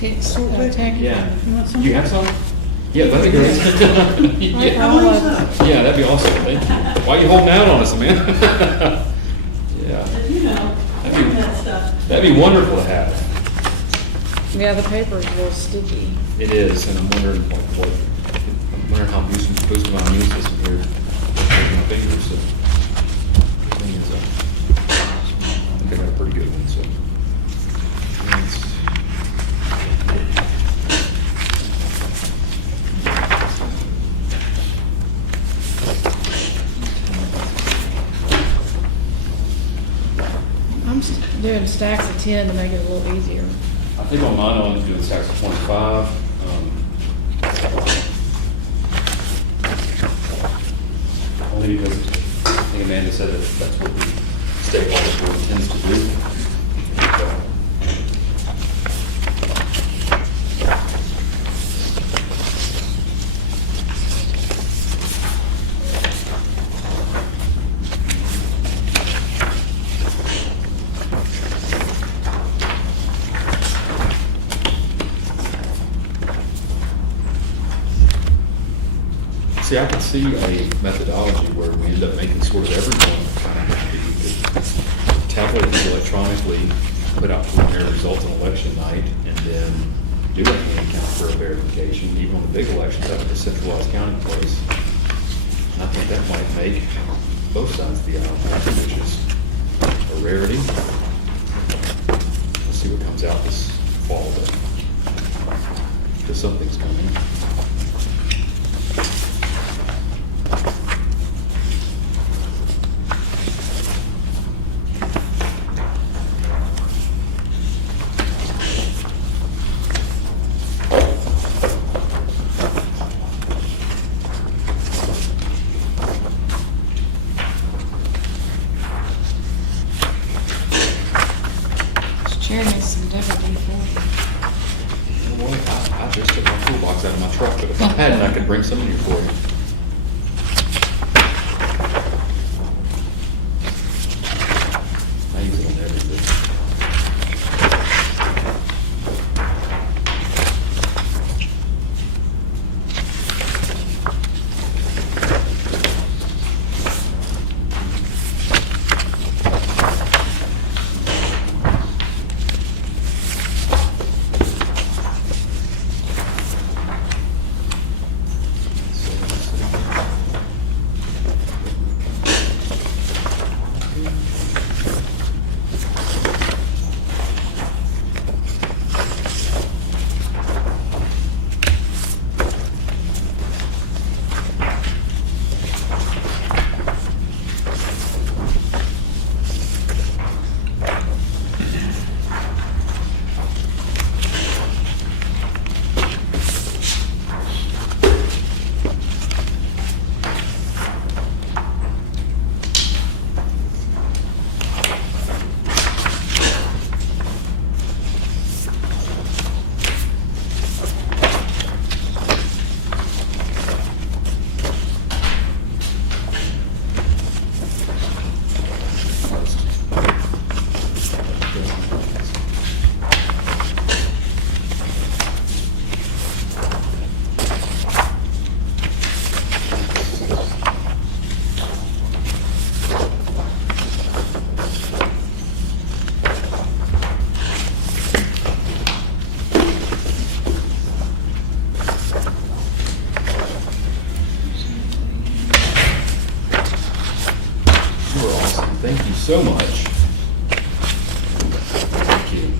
Yeah. You want some? You have some? Yeah, that'd be great. Yeah. Yeah, that'd be awesome, thank you. Why are you holding out on us, man? Yeah, You know, That'd be- that stuff. that'd be wonderful to have. Yeah, the paper's real sticky. It is, and I'm wondering I'm wondering how boosting my immune system here, making my fingers, so. The thing is, I think I got a pretty good one, so. It's- I'm doing stacks of 10 to make it a little easier. I think on mine, I'm doing stacks of 25. Only because I think Amanda said that that's what the state audit board intends to do. So, See, I could see a methodology where we end up making sort of everyone kind of happy. We could tabulate these electronically, put out preliminary results on election night, and then do a hand count for a verification, even on the big elections, out of a centralized counting place. And I think that might make both sides of the aisle happy, which is a rarity. We'll see what comes out this fall, but because something's coming. Chair needs some different Well, I just took my toolbox out of my truck, but if I hadn't, I could bring some in here for you. I use it on everything. You are awesome. Thank you so much. Thank you.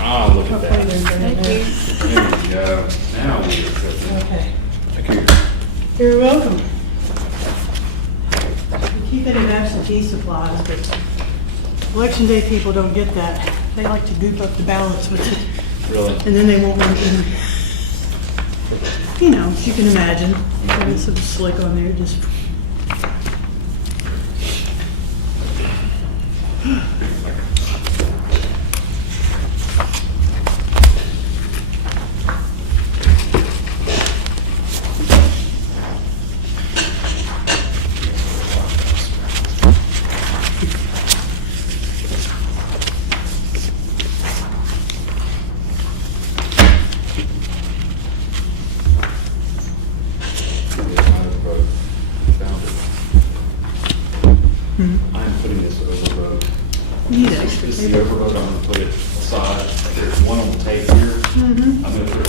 Ah, look at that. Thank you. There we go. Now we are cooking. Okay. Thank you. You're welcome. We keep it in absentee supplies, but election day people don't get that. They like to goop up the ballots with it, Really? and then they won't want to. You know, as you can imagine, there's some slick on there, just.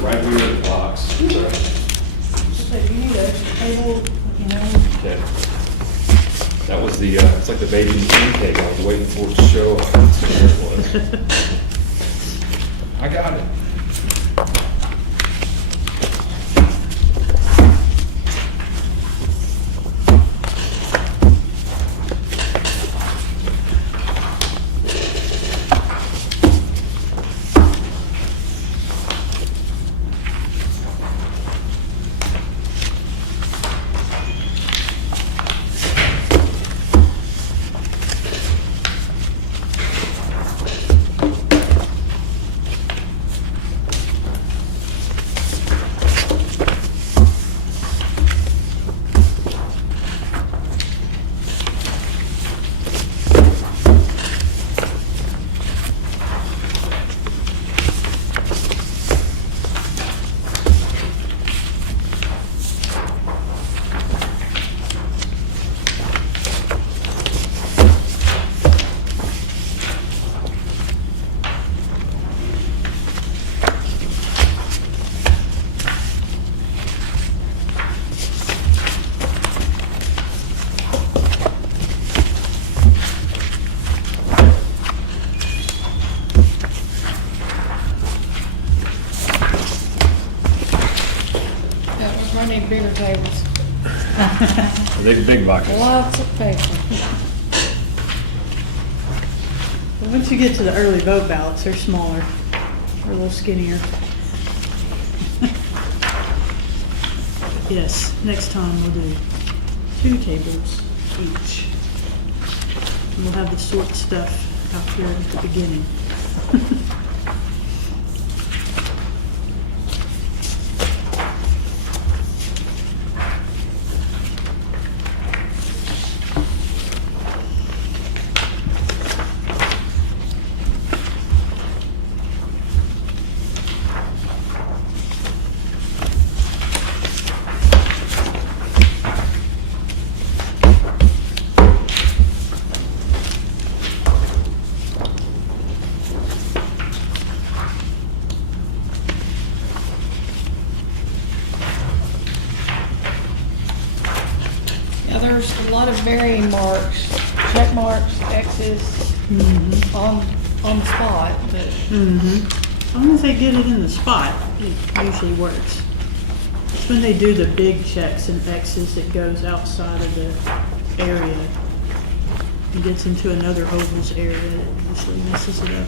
right here in the box. So if you need a table, you know. Okay. That was the, it's like the baby pancake, I was waiting for it to show up. That's what it was. I got it. I need bigger tables. These big boxes. Lots of paper. But once you get to the early vote ballots, they're smaller, or a little skinnier. Yes, next time we'll do 2 tables each. And we'll have the sort stuff out here at the beginning. Yeah, there's a lot of varying marks, check marks, X's on the spot, but As long as they get it in the spot, it usually works. It's when they do the big checks and X's that goes outside of the area. It gets into another oval's area that usually messes it up.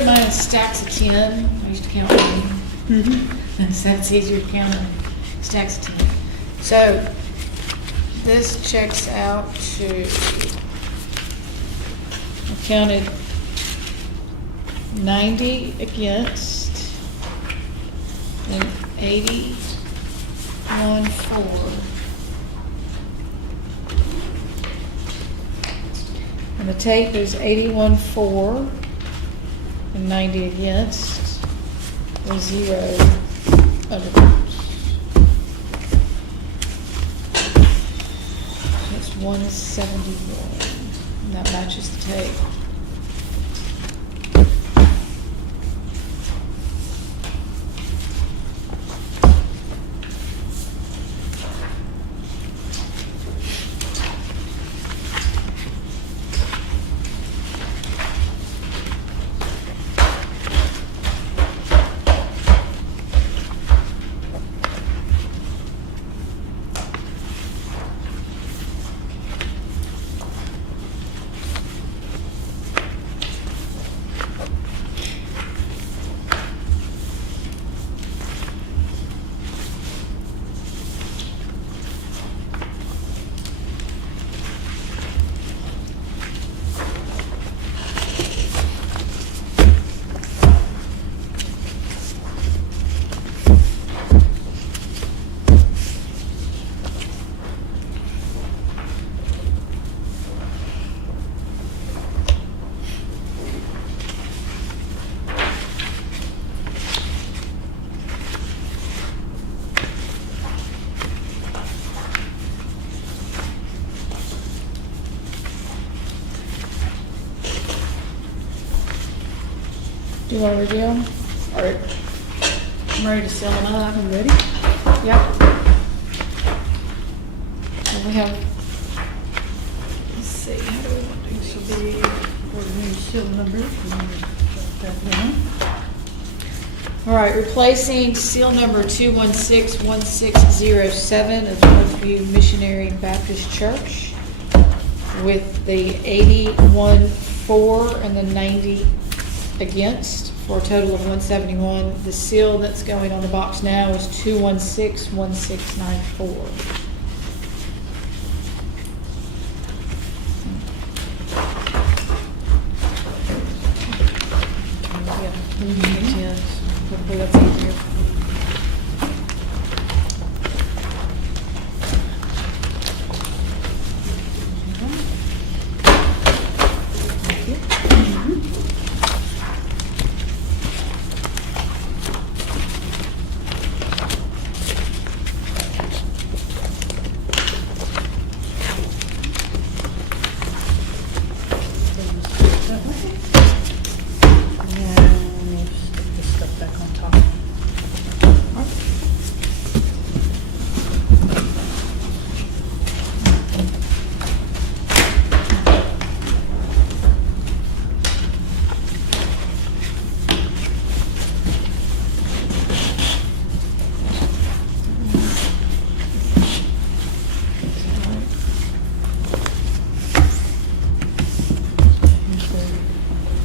wrote mine in stacks of 10. I used to count them. And so it's easier to count in stacks of 10. So this checks out to, I counted 90 against and 81 for. And the tape is 81 for and 90 against with 0 undervotes. That's 171, and that matches the tape. Do you want to reveal? All right. I'm ready to seal them up. I'm ready. Yep. And we have, let's see, how do we want to do This this? will be for the new seal number. If you want to jot that down. All right, replacing seal number 2161607 of Northview Missionary Baptist Church with the 81 for and the 90 against for a total of 171. The seal that's going on the box now is 2161694. Hopefully that's easier.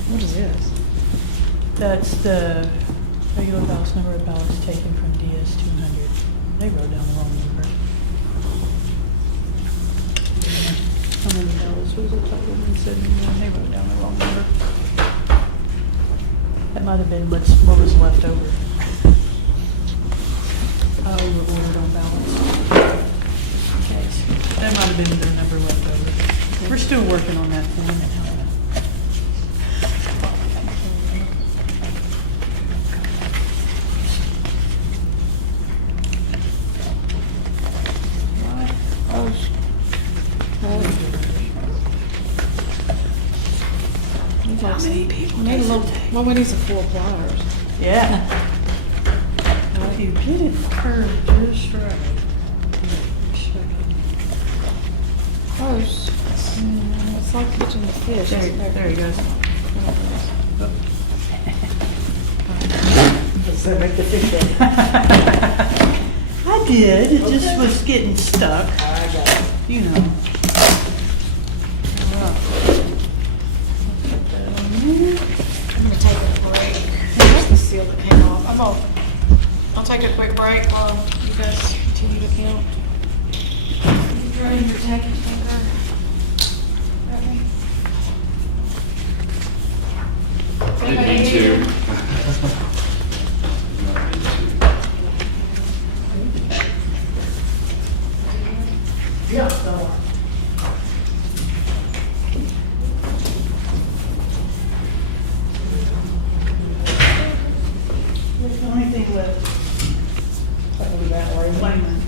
What is this? That's the regular balance number of ballots taken from DS 200. They wrote down the wrong number. How many ballots was it total? They wrote down the wrong number. That might have been what was left over. We were ordered on ballots. Okay, so that might have been their number left over. We're still working on that form. How many people? Well, we need some full pliers. Yeah. Well, if you get it curved just right. Close. It's like catching the fish. There he goes. So make the fish in. I did, it just was getting stuck, I got it. you know. I'm gonna take it apart. seal the count off. I'll take a quick break while you guys continue to count. You throw in your tacky finger. Ready? Didn't need to. Yeah, so. The only thing left, that was that way, Wayman.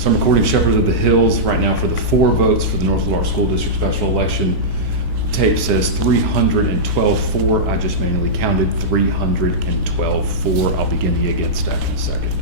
So I'm recording Shepherd of the Hills right now for the 4 votes for the North Little Rock School District special election. Tape says 312-4. I just manually counted 312-4. I'll begin the again stack in a second.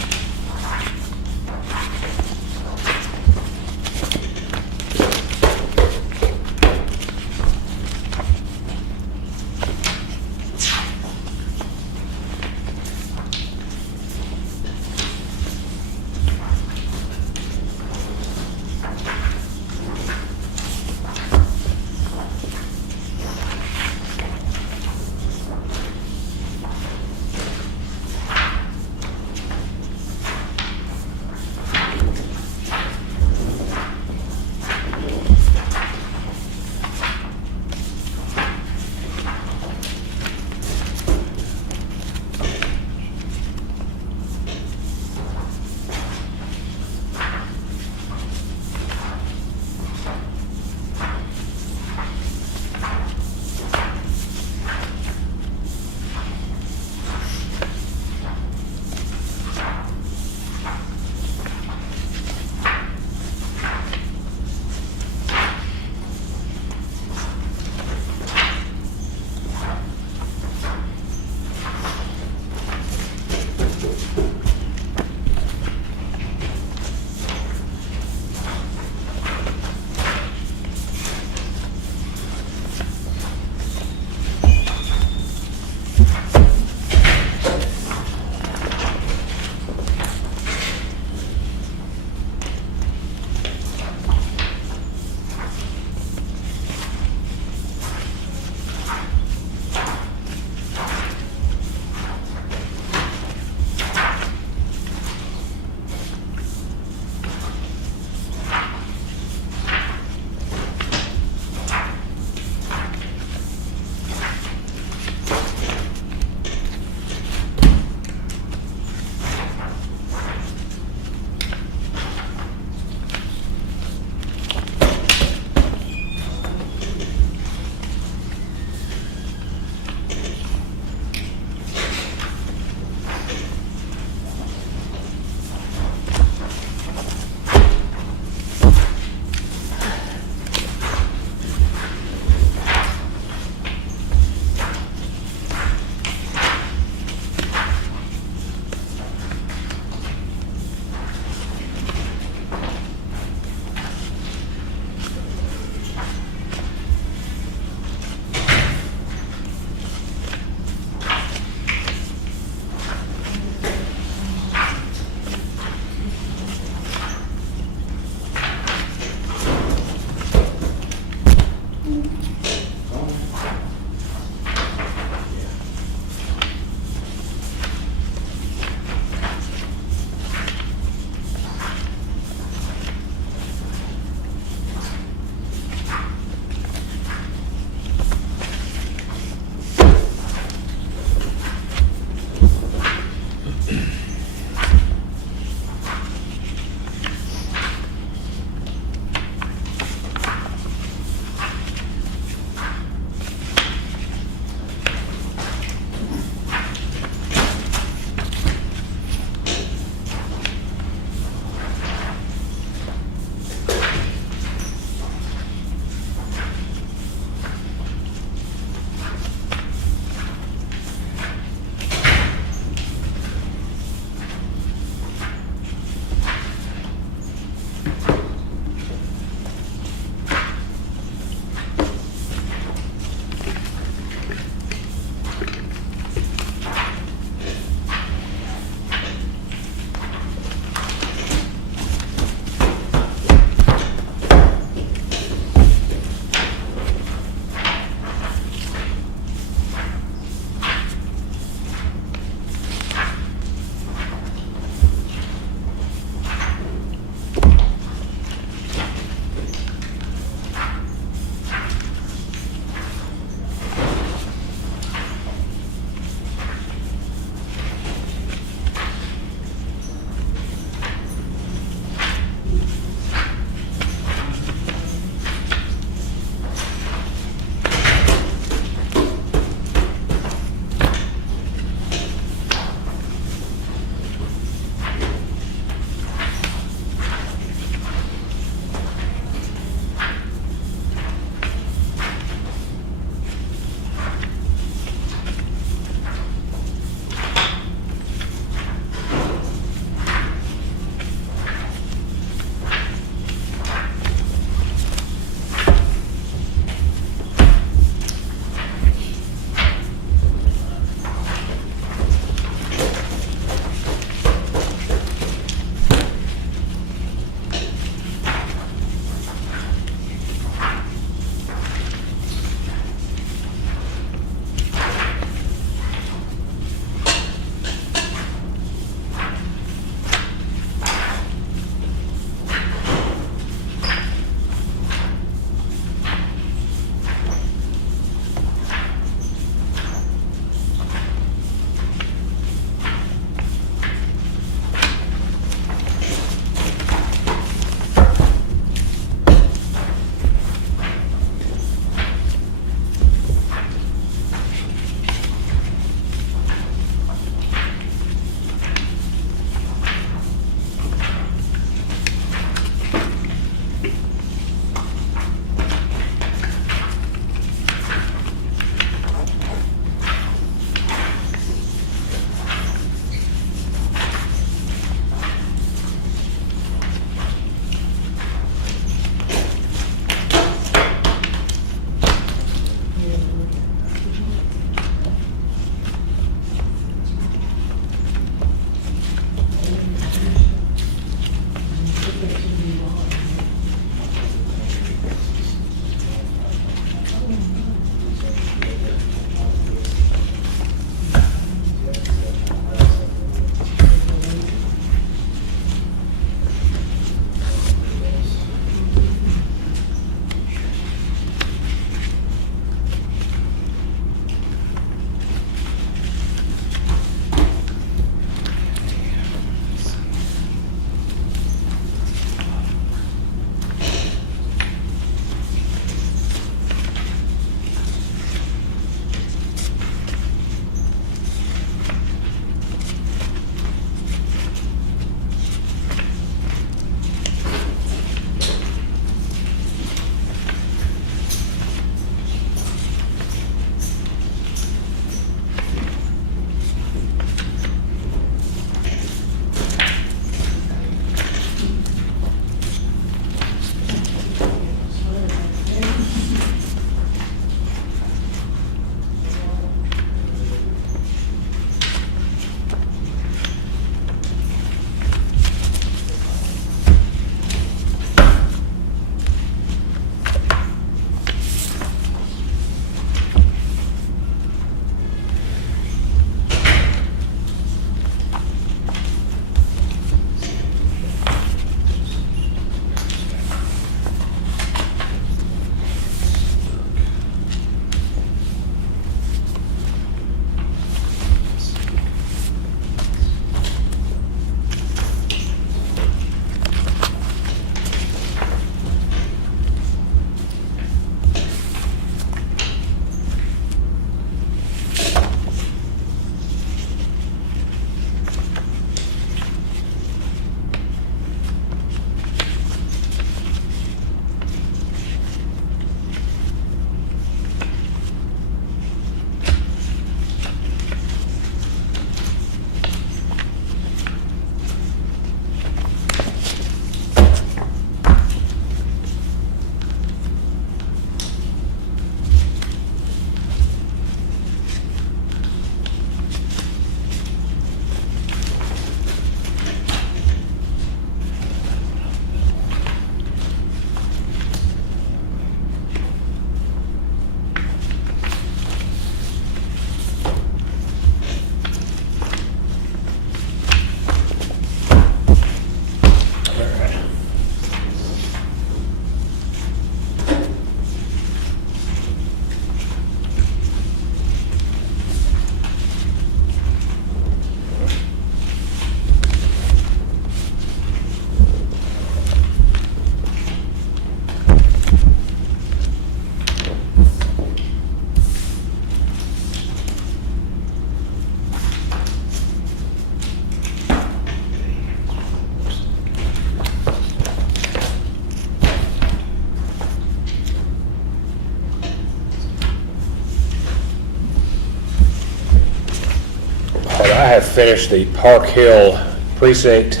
have finished the Park Hill precinct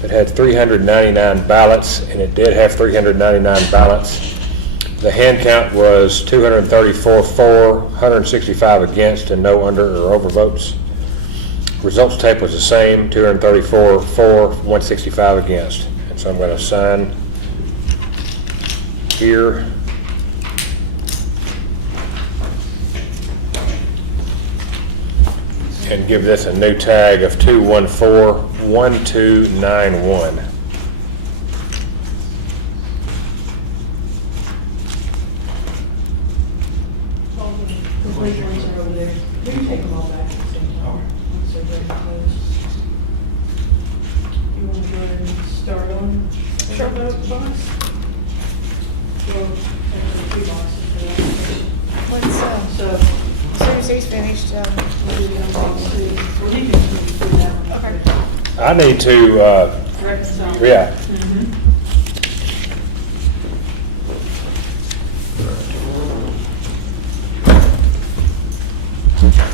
that had 399 ballots, and it did have 399 ballots. The hand count was 234 for, 165 against, and no under or over votes. Results tape was the same, 234 for, 165 against. And so I'm going to sign here. And give this a new tag of 2141291. Complete ones are over there. We can take them all back at the same time. Once they're ready to close. You want to go ahead and start on the vote box? Well, actually, 2 boxes for the application. What's, So, as soon as he's finished, we'll do it on box 2. Well, he can do that one. Okay. I need to, Reconcile. yeah. Mhm.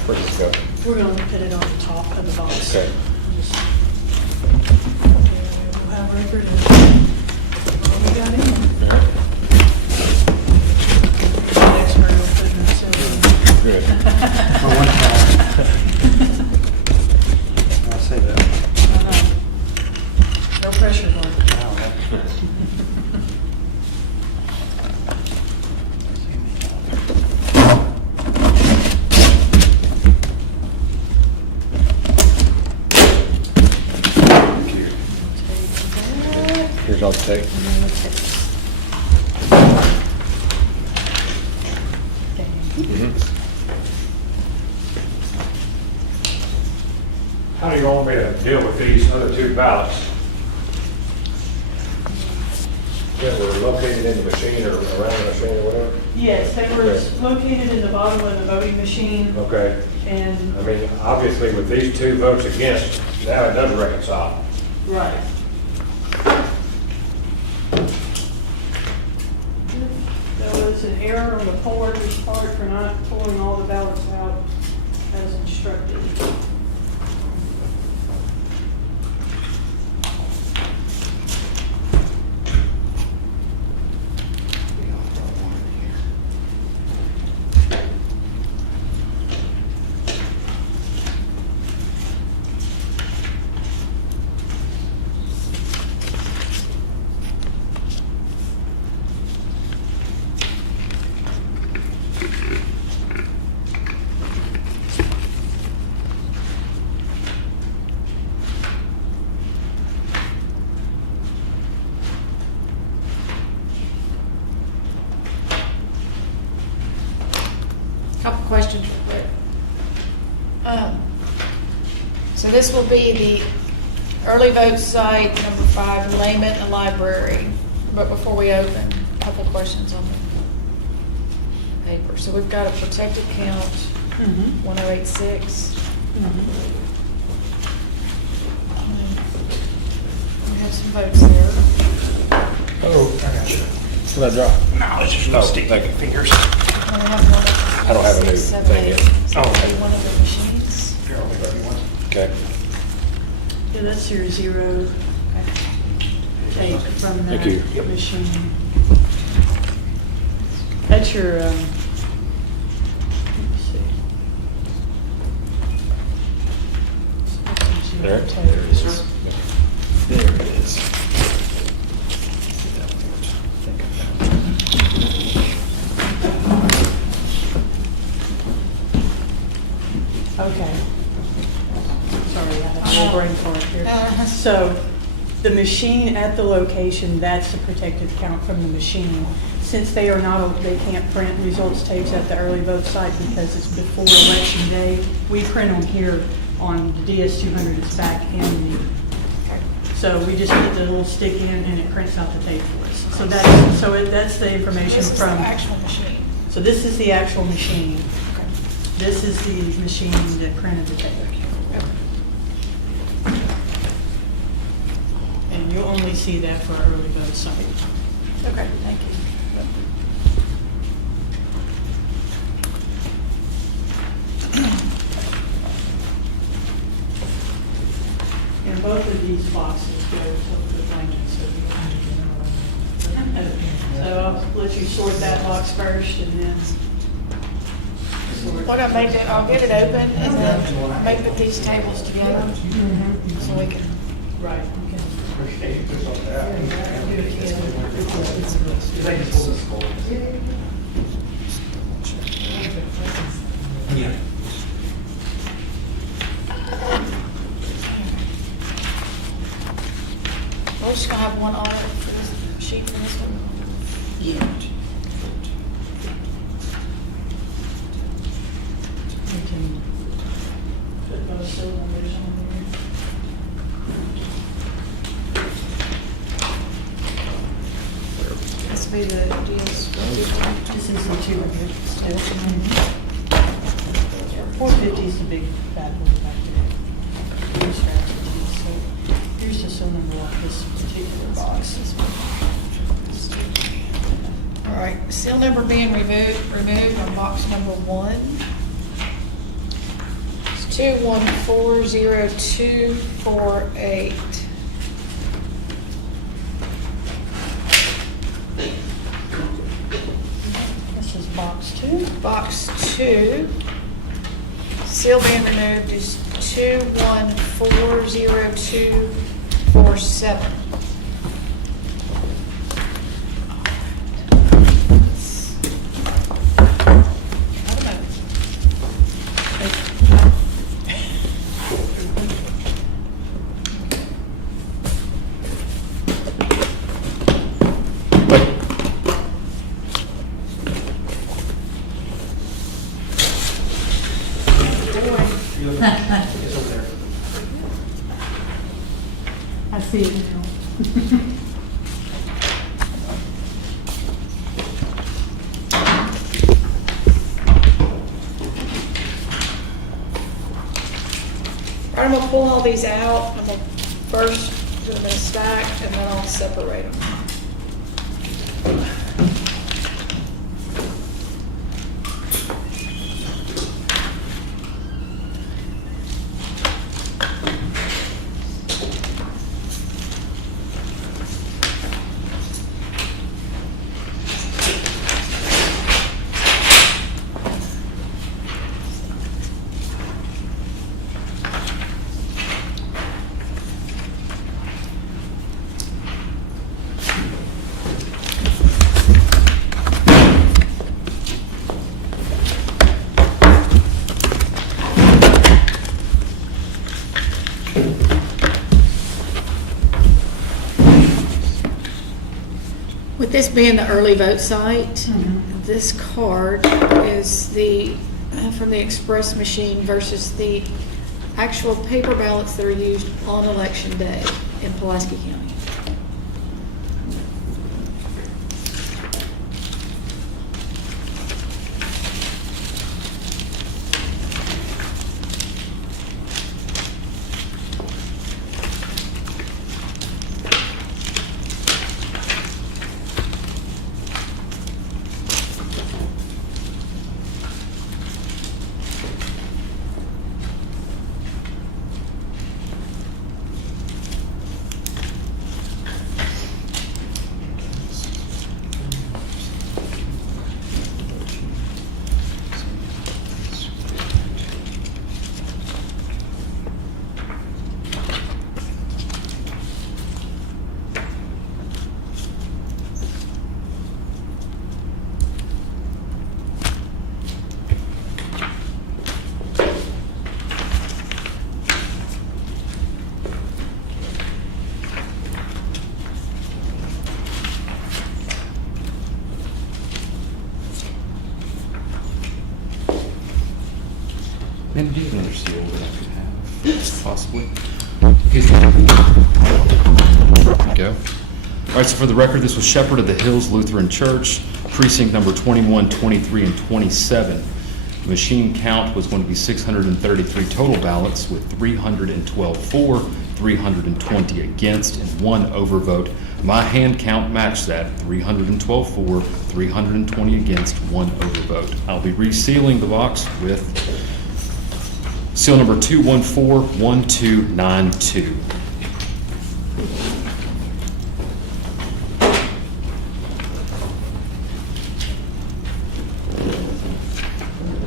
Where's this go? We're going to put it on the top of the box. Okay. Just- We'll have record of what we got in. Next row, we'll put in the Good. I'll say that. No pressure, Mark. Here's all the tape. How do you want me to deal with these other 2 ballots? That were located in the machine or around the machine or whatever? Yes, they were located in the bottom of the voting machine, Okay. and, I mean, obviously with these 2 votes against, now it does reconcile. right. There was an error on the poll worker's part for not pulling all the ballots out as instructed. Couple questions real quick. So this will be the early vote site, number 5, Layman and Library. But before we open, a couple questions on the paper. So we've got a protected count, 1086. We have some votes there. Oh, I got you. Let it drop. No, it's just Oh, stick thank you. fingers. And we have one I don't have a new 6, 7, thing 8. yet. So Oh, okay. one of the machines. Here, I'll grab you one. Okay. Yeah, that's your 0 tape from Thank that you. machine. That's your, let's see. There. There it is. There it is. Okay. Sorry, I have a little brain fart here. Uh-huh. So, the machine at the location, that's the protected count from the machine. Since they are not, they can't print results tapes at the early vote site because it's before election day, we print them here on the DS200, it's back in the, so we just put the little stick in and it prints out the tape for us. So that's the information This is the from, actual machine. so this is the actual machine. This is the machine that printed the tape. And you'll only see that for our early vote site. Okay, thank you. these boxes go to the blanket, so I'll let you sort that box first and then sort. What I make it, I'll get it open and then make these tables together so we can. Right, okay. Do it together. Yeah. We're just gonna have one audit for this sheet for this one. We can put those cylinders on there. This will be the deals. This is the 200 still. 450 is the big fat one back there. Here's strategy, so here's the cylinder off this particular box. All right, seal number being removed on box number 1. It's 2140248. This is box 2. Box 2, seal being removed is 2140247. It's over there. I see it now. All right, I'm gonna pull all these out. I'm gonna first put them in a stack and then I'll separate them. With this being the early vote site, this card is the, from the express machine versus the actual paper ballots that are used on election day in Pulaski County. Man, do you have another seal that I could have, possibly? There we go. All right, so for the record, this was Shepherd of the Hills Lutheran Church, precinct number 21, 23, and 27. The machine count was going to be 633 total ballots with 312 for, 320 against, and 1 overvote. My hand count matched that, 312 for, 320 against, 1 overvote. I'll be resealing the box with seal number 2141292.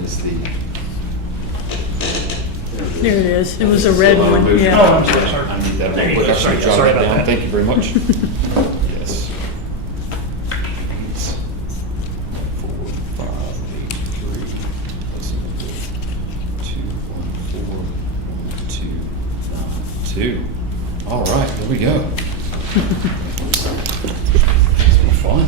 Is the... There it is. It was a red one, yeah. Oh, I'm sorry, sorry. I need that There real you quick. go. I should have Sorry jotted that about down. that. Thank you very much. Yes. 4, 5, 8, 3, 2, 1, 4, 1, 2, 9, 2. All right, there we go. It's been fun.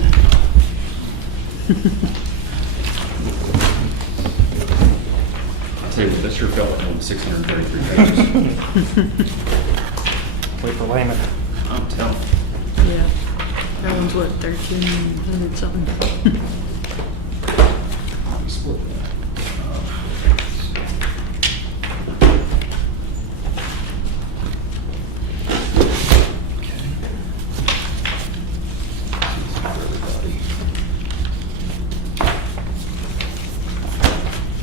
I'll tell you what, that sure felt like more than 633 pages. Wait for Layman. I'm telling you. Yeah. That one's what, 1,300 something? Split that.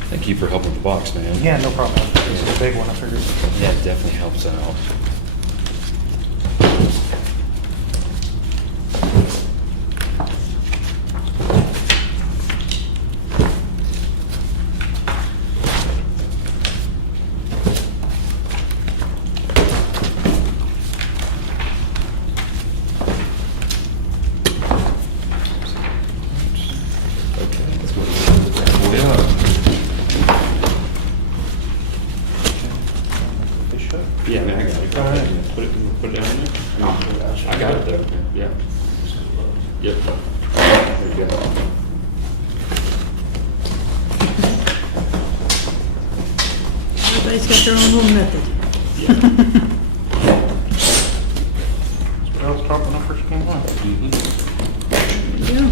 Thank you for helping with the box, man. Yeah, no problem. It's a big one, I figured. Yeah, it definitely helps out. Okay, let's go to the grant for you. Yeah, I mean, I got it. Put it down there. I got it though, yeah. Yep. There you go. Everybody's got their own little method. Well, start when I first came on. Yeah.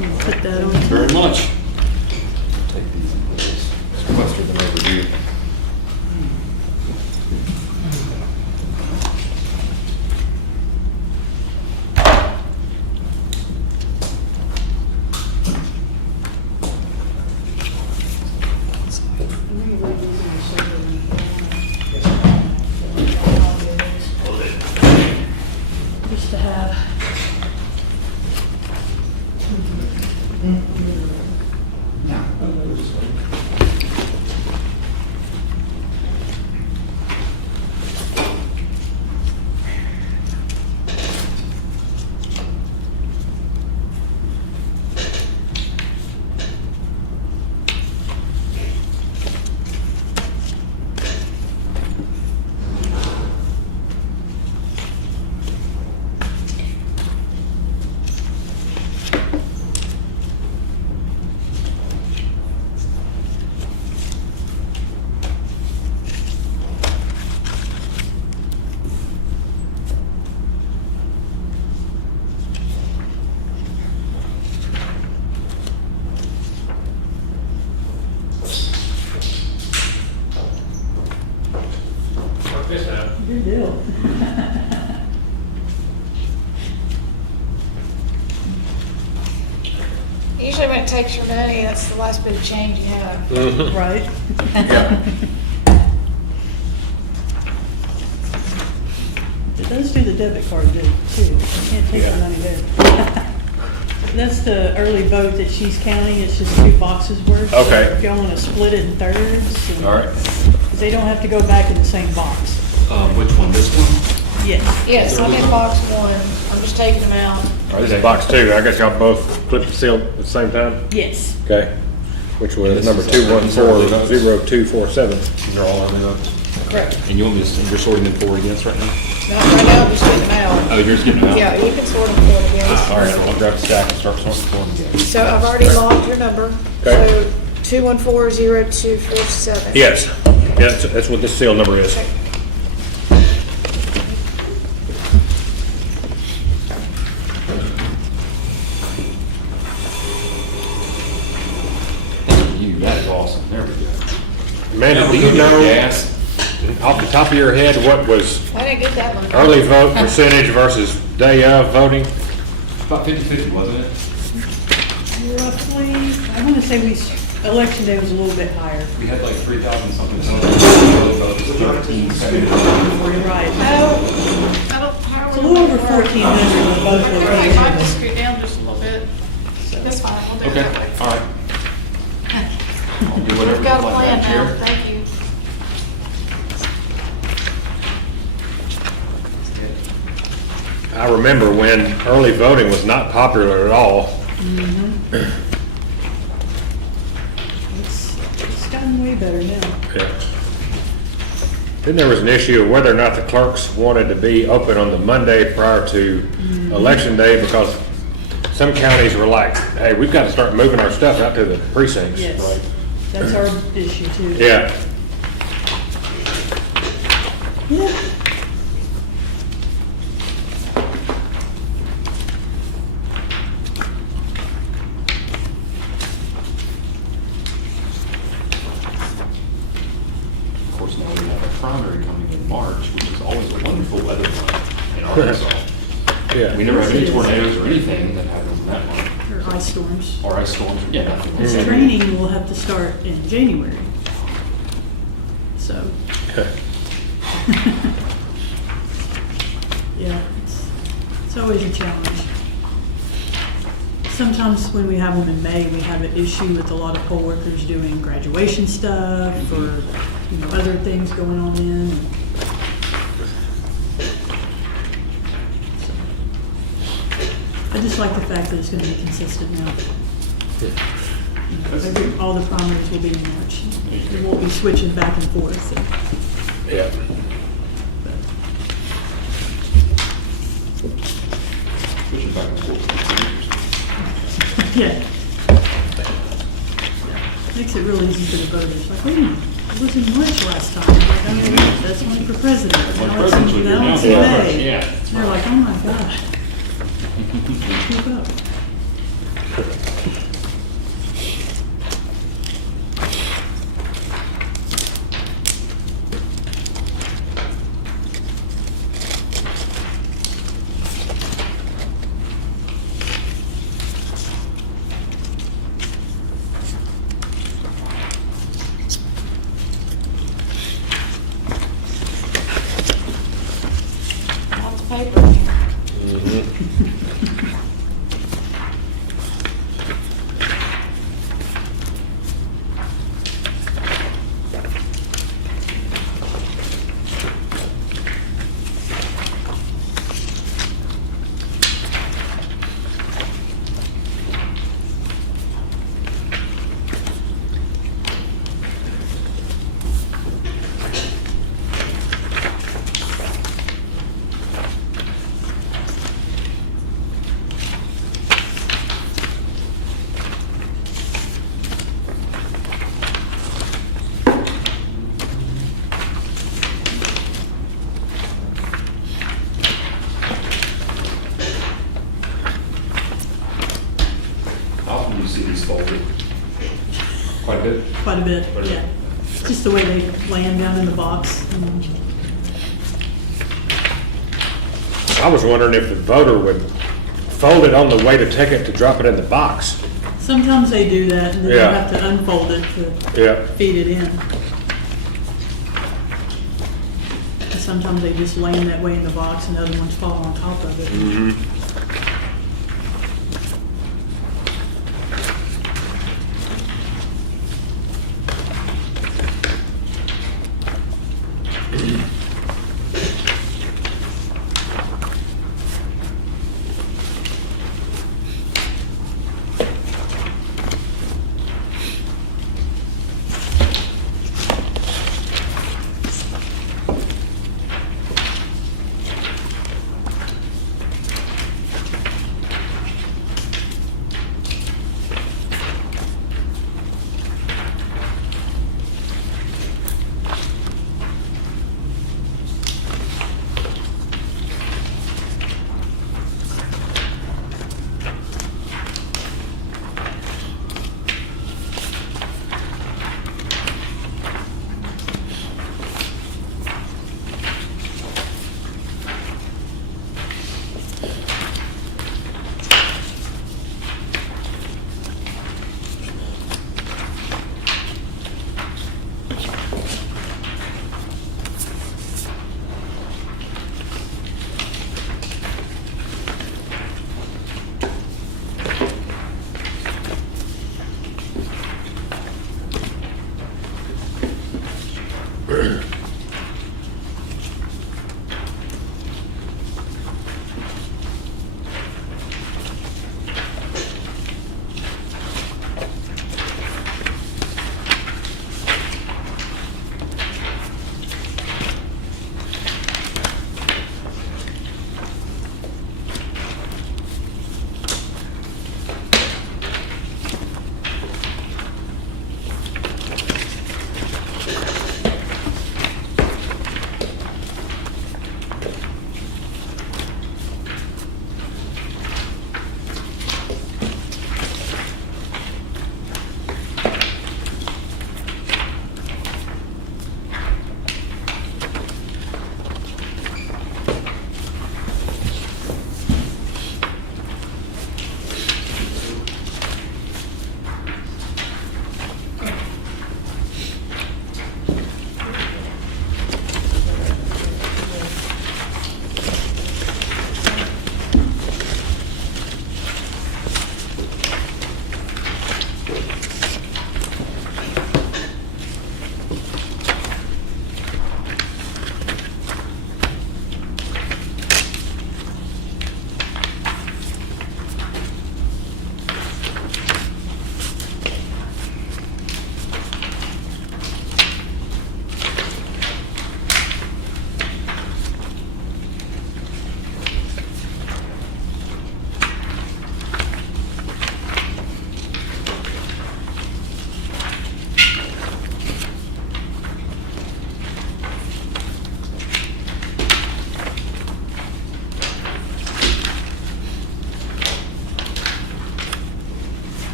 You put that on. Very much. Take these and put this. It's faster than overdue. Just to have. Good deal. Usually when it takes your money, that's the last bit of change you have. Right? It does do the debit card too. You can't take the money there. That's the early vote that she's counting. It's just 2 boxes worth. So Okay. if y'all want to split it in thirds. and- All right. 'cause they don't have to go back in the same box. Which one, this one? Yes. Yes, I'm in box 1. I'm just taking them out. All right, this is box 2. I guess y'all both flipped the seal at the same time? Yes. Okay. Which was This number is- these are early votes. 2140247. These are all early votes. Correct. And you want me to, you're sorting them for or against right now? Not right now, I'm just getting them out. Oh, you're just getting them out? Yeah, you can sort them for and against. All right, I'll grab a stack and start sorting for them again. So I've already logged your number. Okay. So 2140247. Yes. Yeah, that's what this seal number is. Okay. Thank you, that is awesome. There we go. Amanda, do you know, off the top of your head, what was I didn't get that one. early vote percentage versus day of voting? About 50-50, wasn't it? Roughly, I want to say election day was a little bit higher. We had like 3,000 something, so early vote was 13, 17. Right. Oh, I don't a little over 1,400 in both Okay, might have to locations. scoot down just a little bit. That's fine, we'll do it Okay, that way. all right. I'll do whatever We've got a you like, plan Madam now, Chair. thank you. I remember when early voting was not popular at all. It's gotten way better now. Yeah. Then there was an issue of whether or not the clerks wanted to be open on the Monday prior to Election Day, because some counties were like, hey, we've got to start moving our stuff out to the precincts. Yes, that's our issue too. Yeah. Yeah. Of course, now we have a primary coming in March, which is always a wonderful weather month in Arkansas. Yeah. We never have any Yes, it is. tornadoes or anything that happens in that month, Or ice storms. or ice storms, yeah, nothing. like This that. training will have to start in January. So, yeah, it's always a challenge. Sometimes when we have them in May, we have an issue with a lot of poll workers doing graduation stuff or, other things going on in. So, I just like the fact that it's gonna be consistent now. All the primaries will be in March. We won't be switching back and forth. So. Yeah. Switching back and forth. Yeah. Makes it real easy for the voters. Like, wait a minute, it was in March last time. Like, oh, yeah, that's one for president. When Now it's president's in- with you, now it's now in it's May. March, yeah. They're like, oh my God. Keep up. Lots of paper in here. How often do you see these folded? Quite a bit? Quite a bit, Quite a bit. yeah. It's just the way they land down in the box. I was wondering if the voter would fold it on the way to take it to drop it in the box. Sometimes they do that, and then you Yeah. have to unfold it to Yeah. feed it in. And sometimes they just land that way in the box and other ones fall on top of it.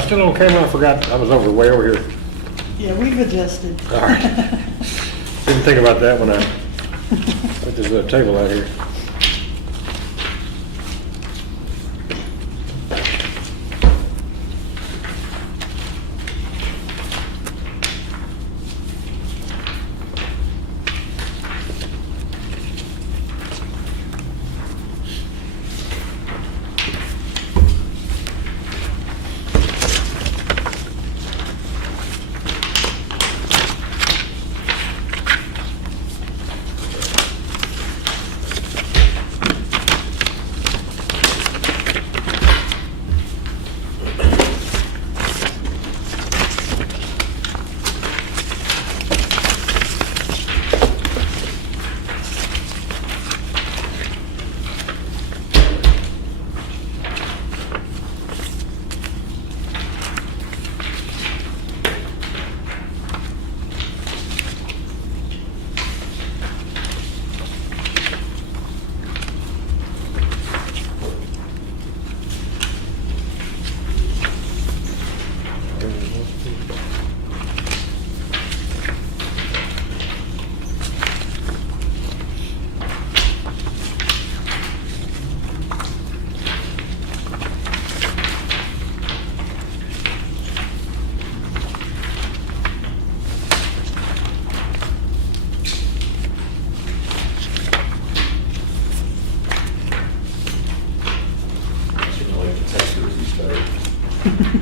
I still on camera? I forgot, I was way over here. Yeah, we've adjusted. All right. Didn't think about that when I put this table out here.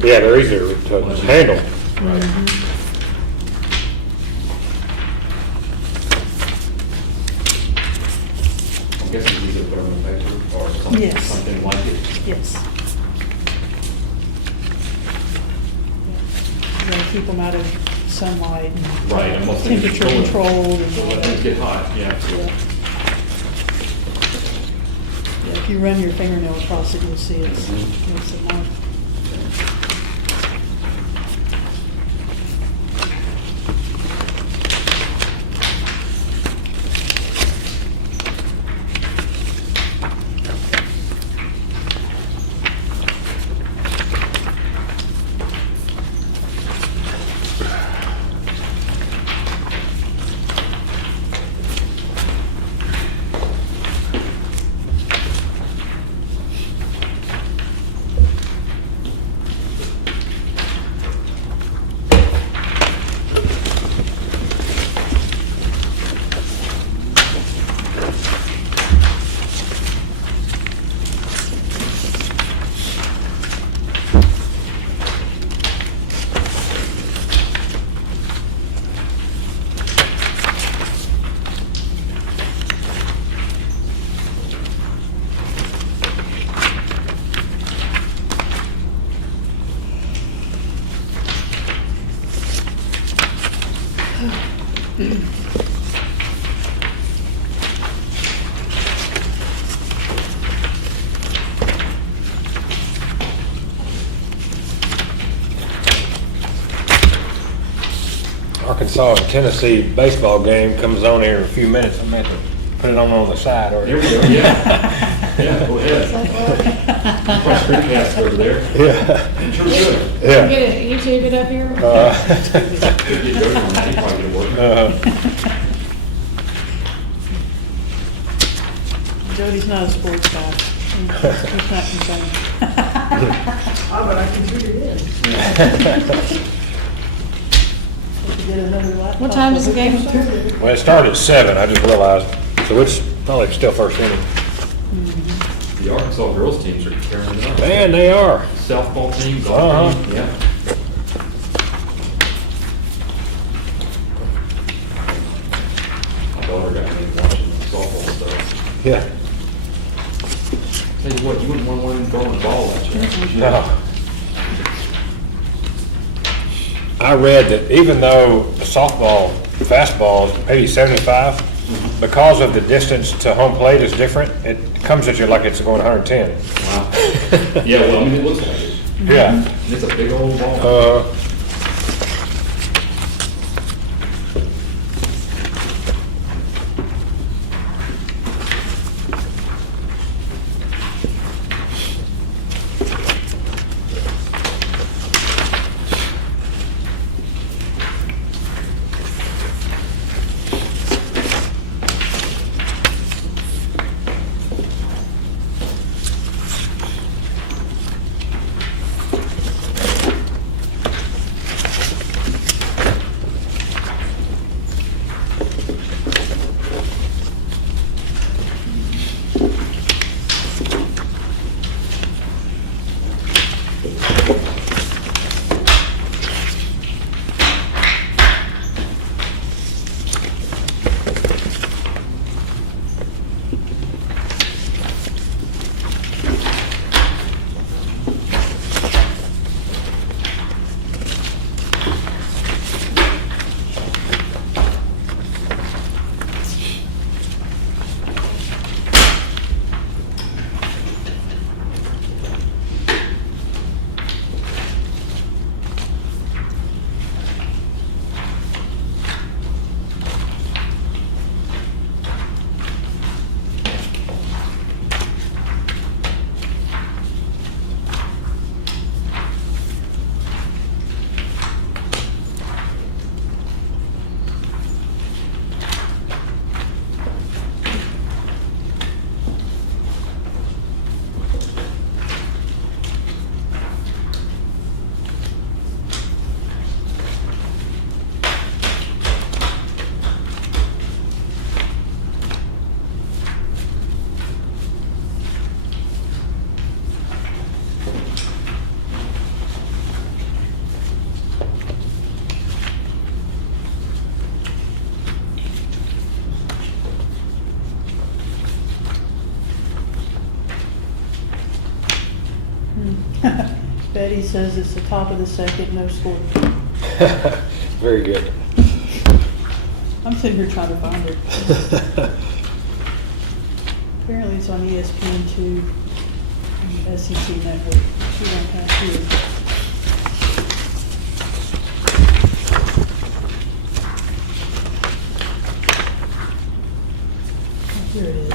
Yeah, they're easier to handle. I'm guessing these are put on the paper or something, Yes. something like it. Yes. You gotta keep them out of sunlight and Right, and most things are temperature cold. controlled and So all let that. things get hot, yeah. Yeah. Yeah, if you run your fingernail across it, you'll see it's a mark. Arkansas and Tennessee baseball game comes on here in a few minutes. I'm going to have to put it on the side. Or There we go, yeah. Yeah, go ahead. Press screencast over there. Yeah. Sure should. Yeah. Get it, YouTube it up here? Could get Jody on that, he'd probably get it working. Jody's not a sports guy. He's not concerned. Ah, but I can figure it in. Get another laptop. What time does the game start? Well, it started at 7, I just realized. So it's probably still first inning. The Arkansas girls teams are carrying it on. Man, they are. Softball team, golf team, yeah. My daughter got me watching softball stuff. Yeah. Tell you what, you wouldn't want one of them throwing a ball at you. No. I read that even though the softball fastball is maybe 75, because of the distance to home plate is different, it comes at you like it's going 110. Wow. Yeah, well, I mean, it looks like it. Yeah. And it's a big old ball. Betty says it's the top of the second, no score. Very good. I'm sitting here trying to find it. Apparently it's on ESPN2 and the SEC network. She don't have here. Oh, here it is.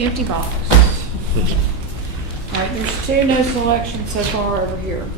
Empty box. All right, there's 2 no selections so far over here.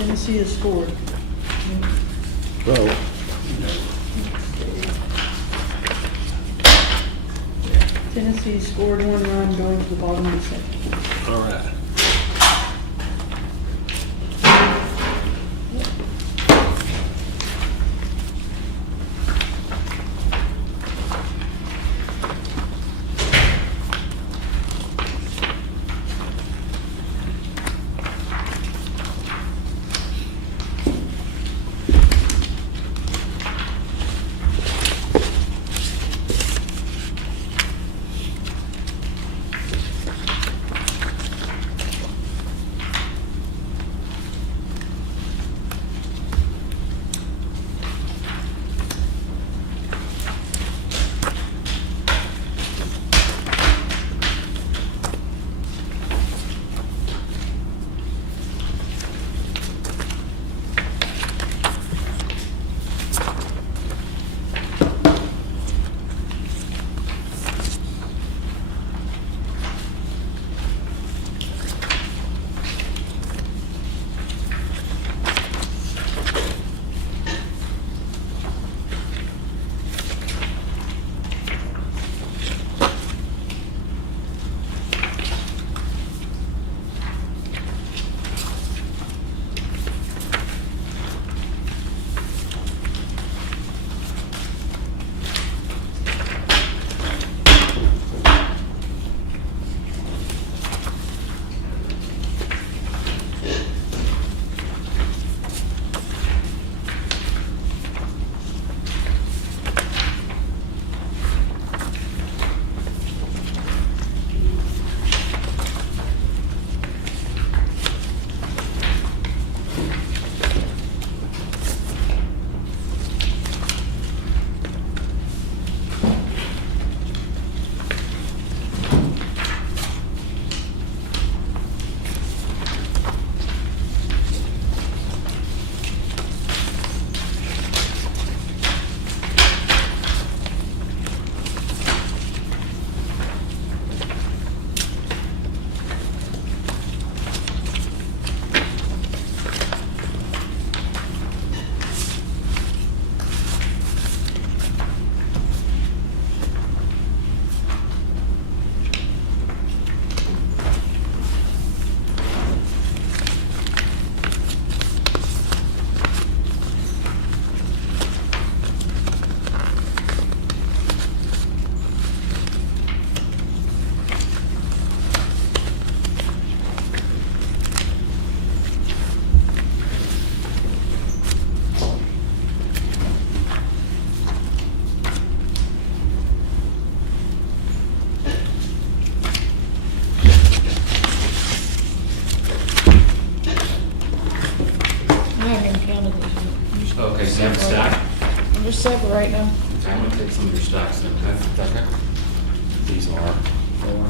Tennessee has scored. Well, Tennessee scored 1 run going to the bottom of the second. all right. Okay, so you have a stack? I'm just separating them. Okay, I'm gonna take some of your stacks then, okay? These are four.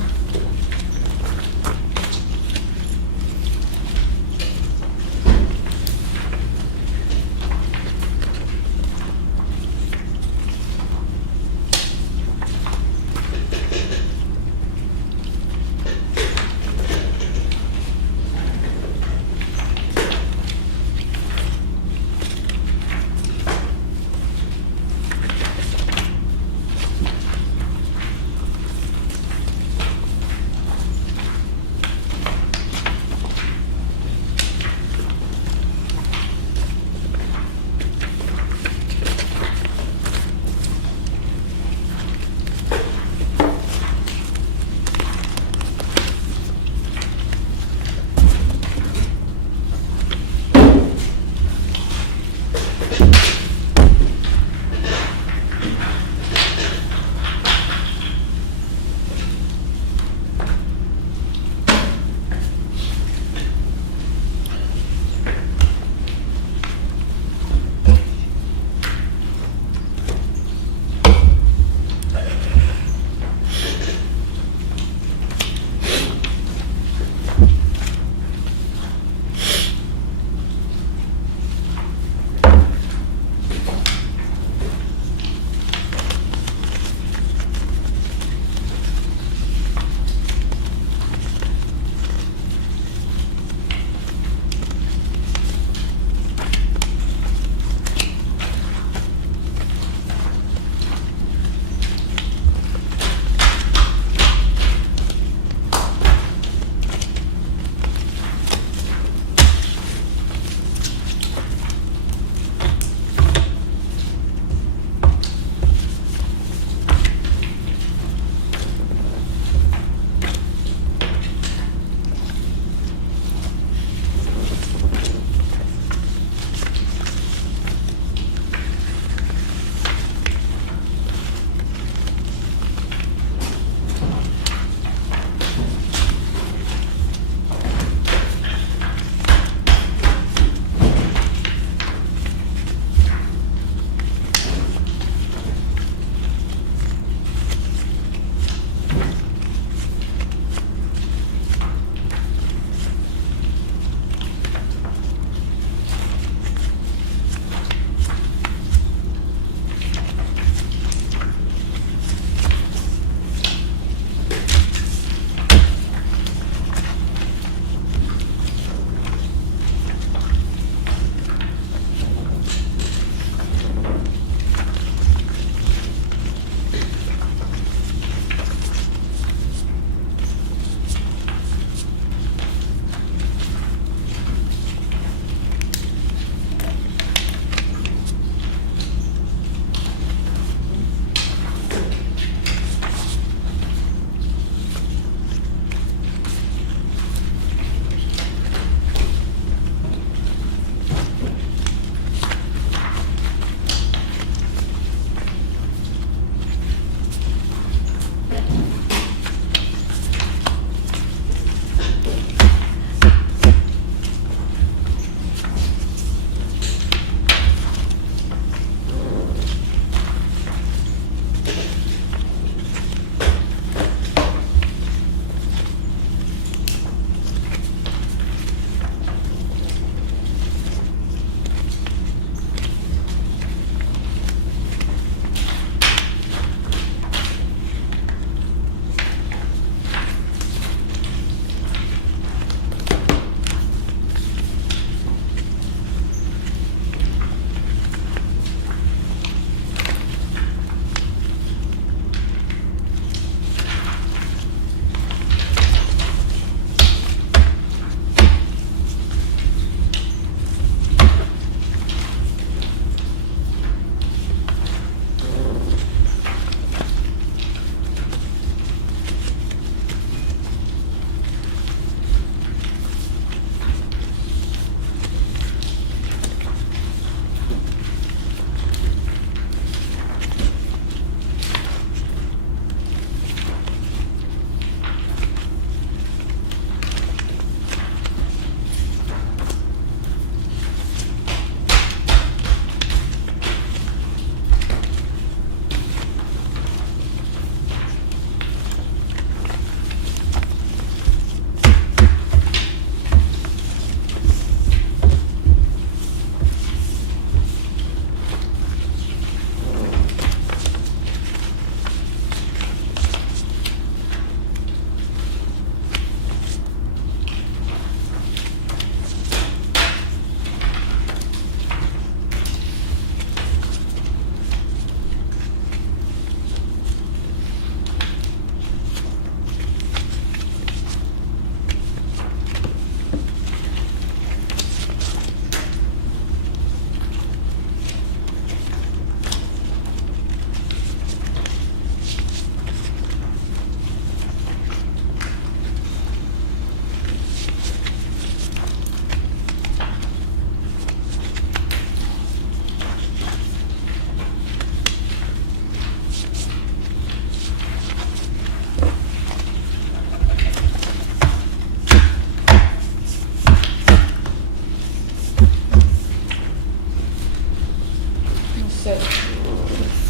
set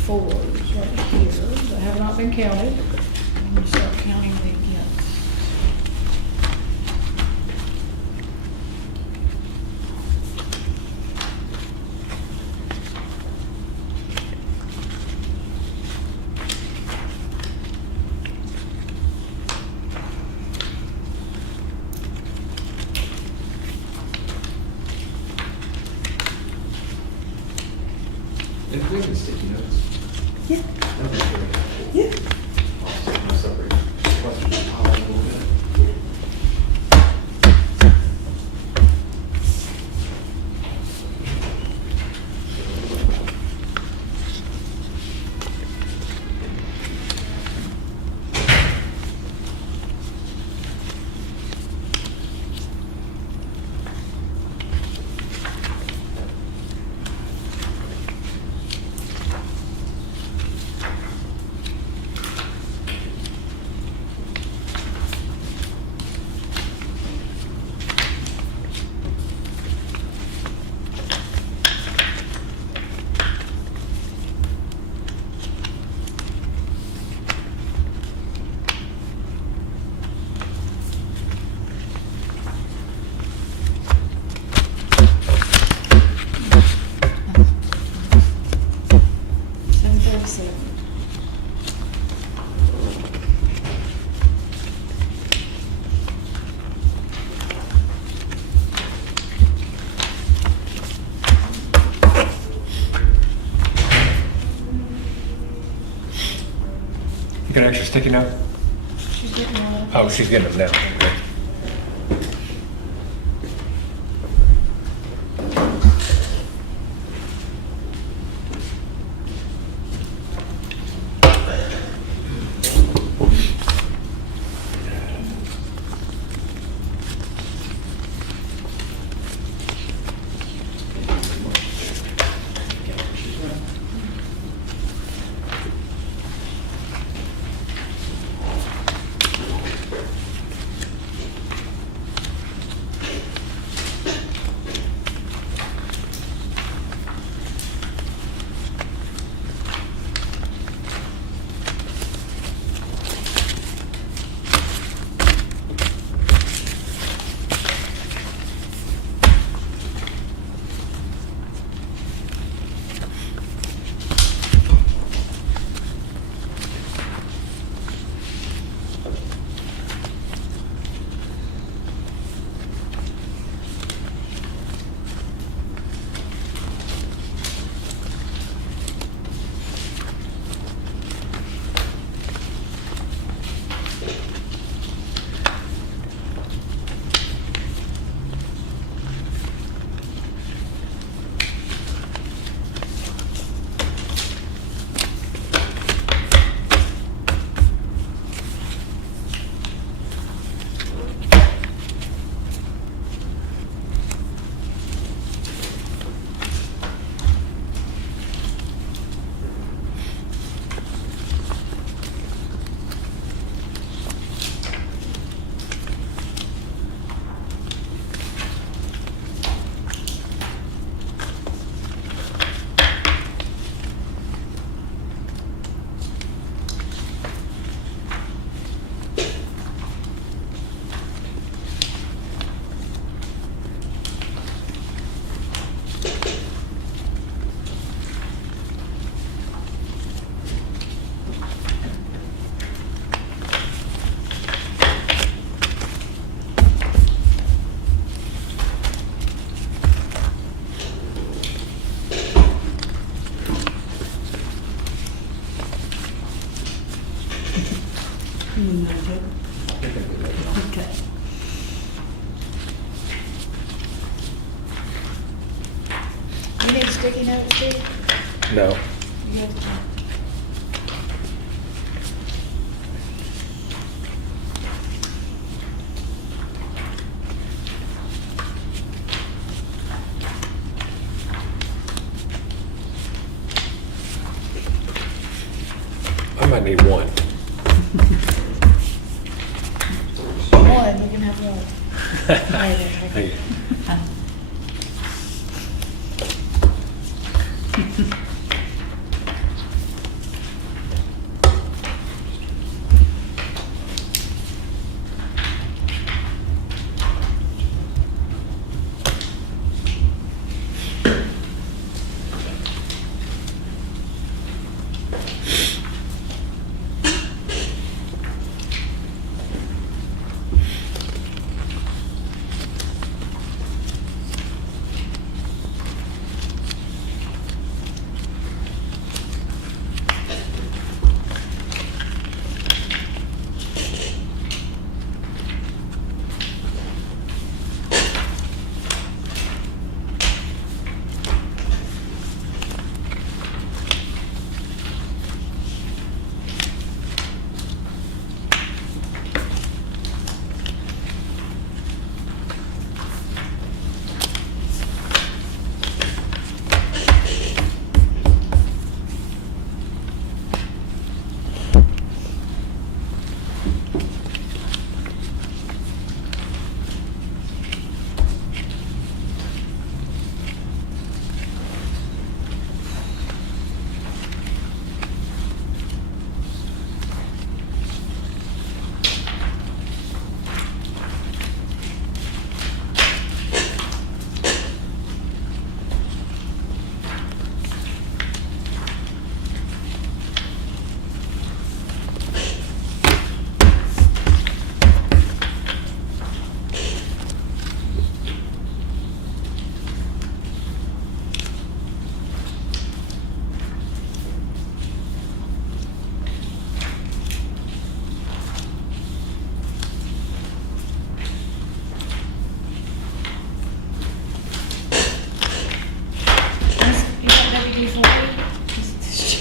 4s right here that have not been counted. And you start counting the against. And we have the sticky notes. Yeah. That'd be very helpful. Yeah. I'll stick my separate questions pile a little bit. You got an extra sticky note? She's getting one up. Oh, she's getting them now. Okay. Okay. You need sticky notes, Steve? No. You have to- I might need one. One, you can have one. Hey,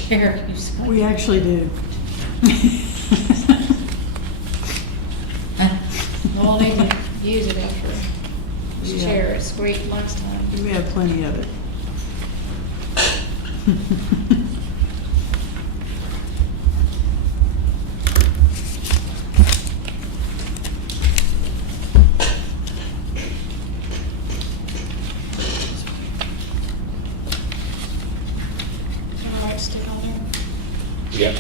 chair. We actually do. We'll need to use it after this Yeah. chair is squeaked last time. We have plenty of it. Can I like stick on there? Yep.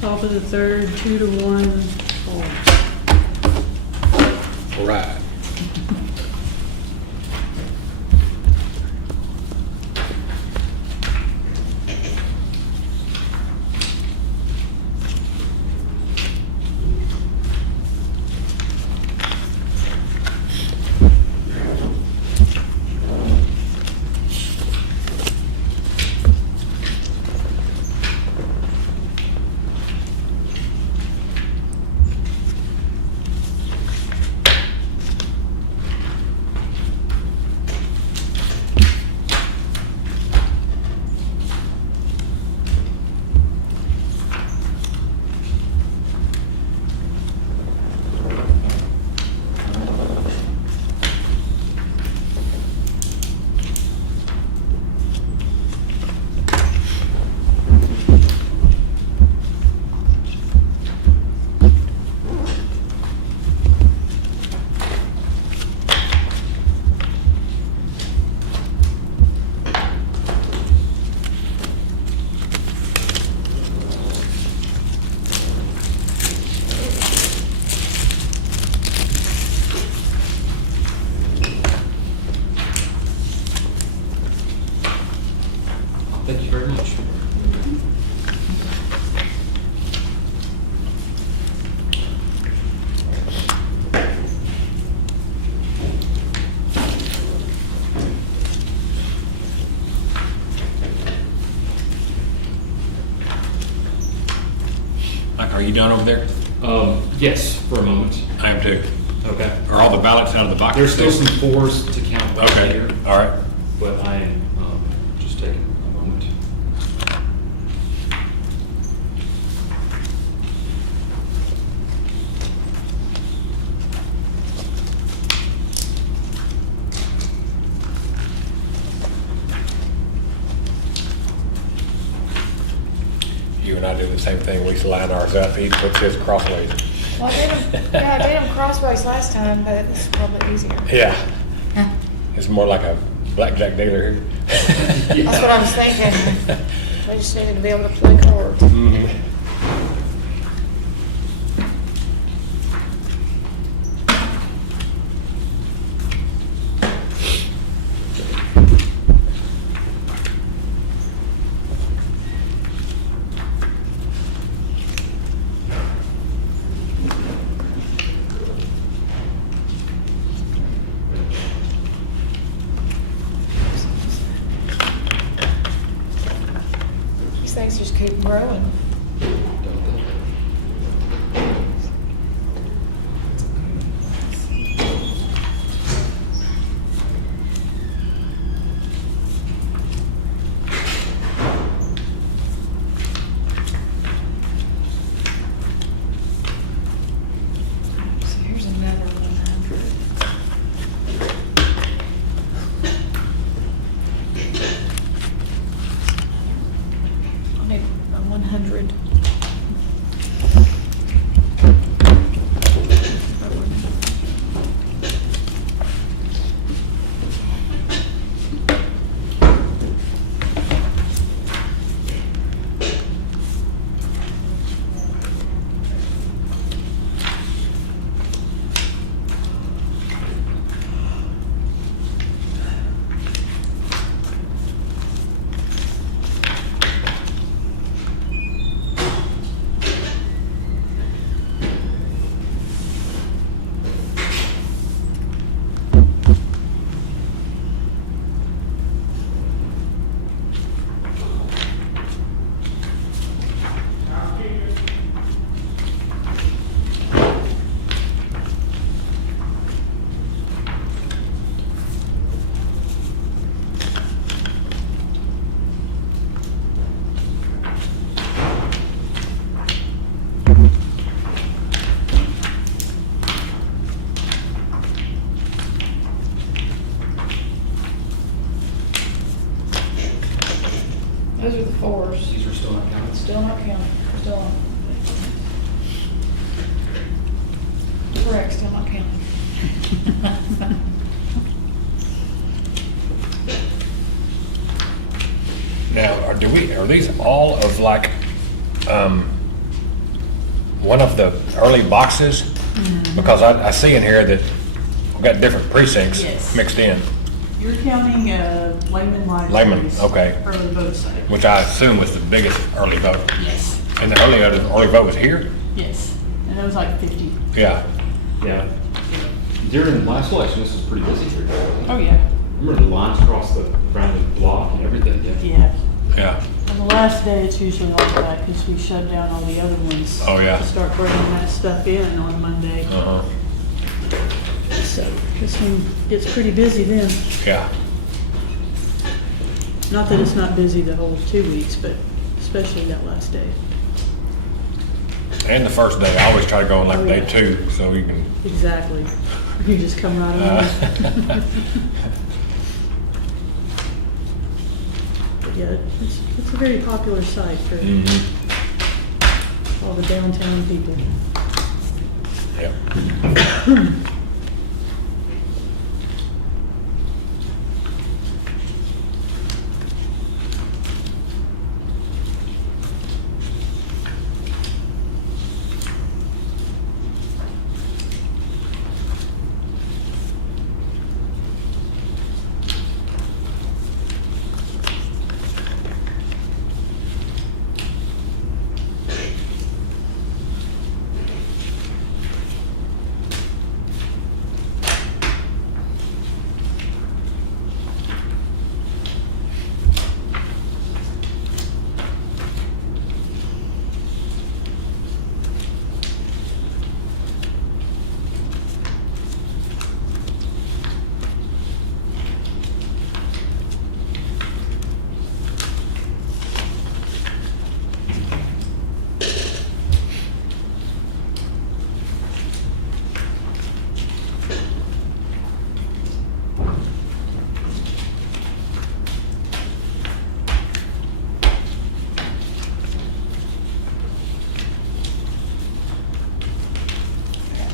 Top of the third, 2-1, four. Right. Thank you very much. Mike, are you done over there? Yes, for a moment. I am too. Okay. Are all the ballots out of the box? There's still some fours to count back Okay, here, all right. but I am just taking a moment. You and I do the same thing. We line ours up. He puts his crossways. Well, I did them crossways last time, but this is probably easier. Yeah. It's more like a blackjack dealer here. That's what I was thinking. We just needed to be able to play cards. Mhm. These things just keep growing. So here's another 100. I need a 100. Those are the fours. These are still not counted? Still not counting, still on. Correct, still not counting. Now, are these all of like, one of the early boxes? Because I see in here that we've got different precincts Yes. mixed in, You're counting Layman Layman, Libraries. okay. Early vote site. which I assume was the biggest early vote. Yes, And the early vote was here? yes. And it was like 50. Yeah. Yeah. During the last election, this was pretty busy here. Oh, yeah. Remember the lines across around the block and everything, yeah? Yeah. Yeah. On the last day, it's usually like that because we shut down all the other ones. Oh, yeah. To start bringing that stuff in on Monday. Uh-huh. So this one gets pretty busy then. Yeah. Not that it's not busy the whole 2 weeks, but especially that last day. And the first day, I always try to go on like Oh, day yeah. 2, so you can, Exactly. You just come right on. But yeah, it's a very popular site for all the downtown people. yeah.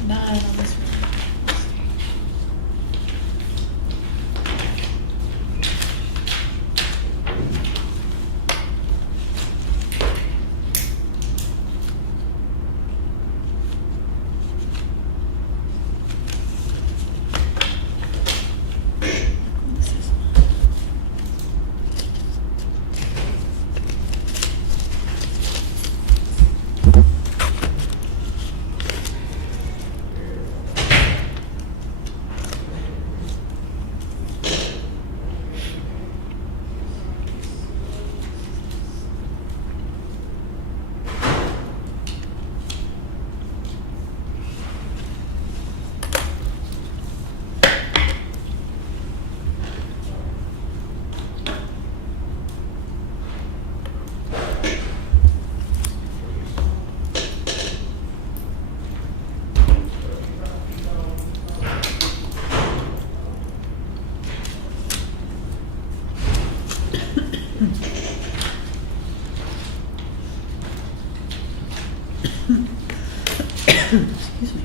Nine on this one. Excuse me.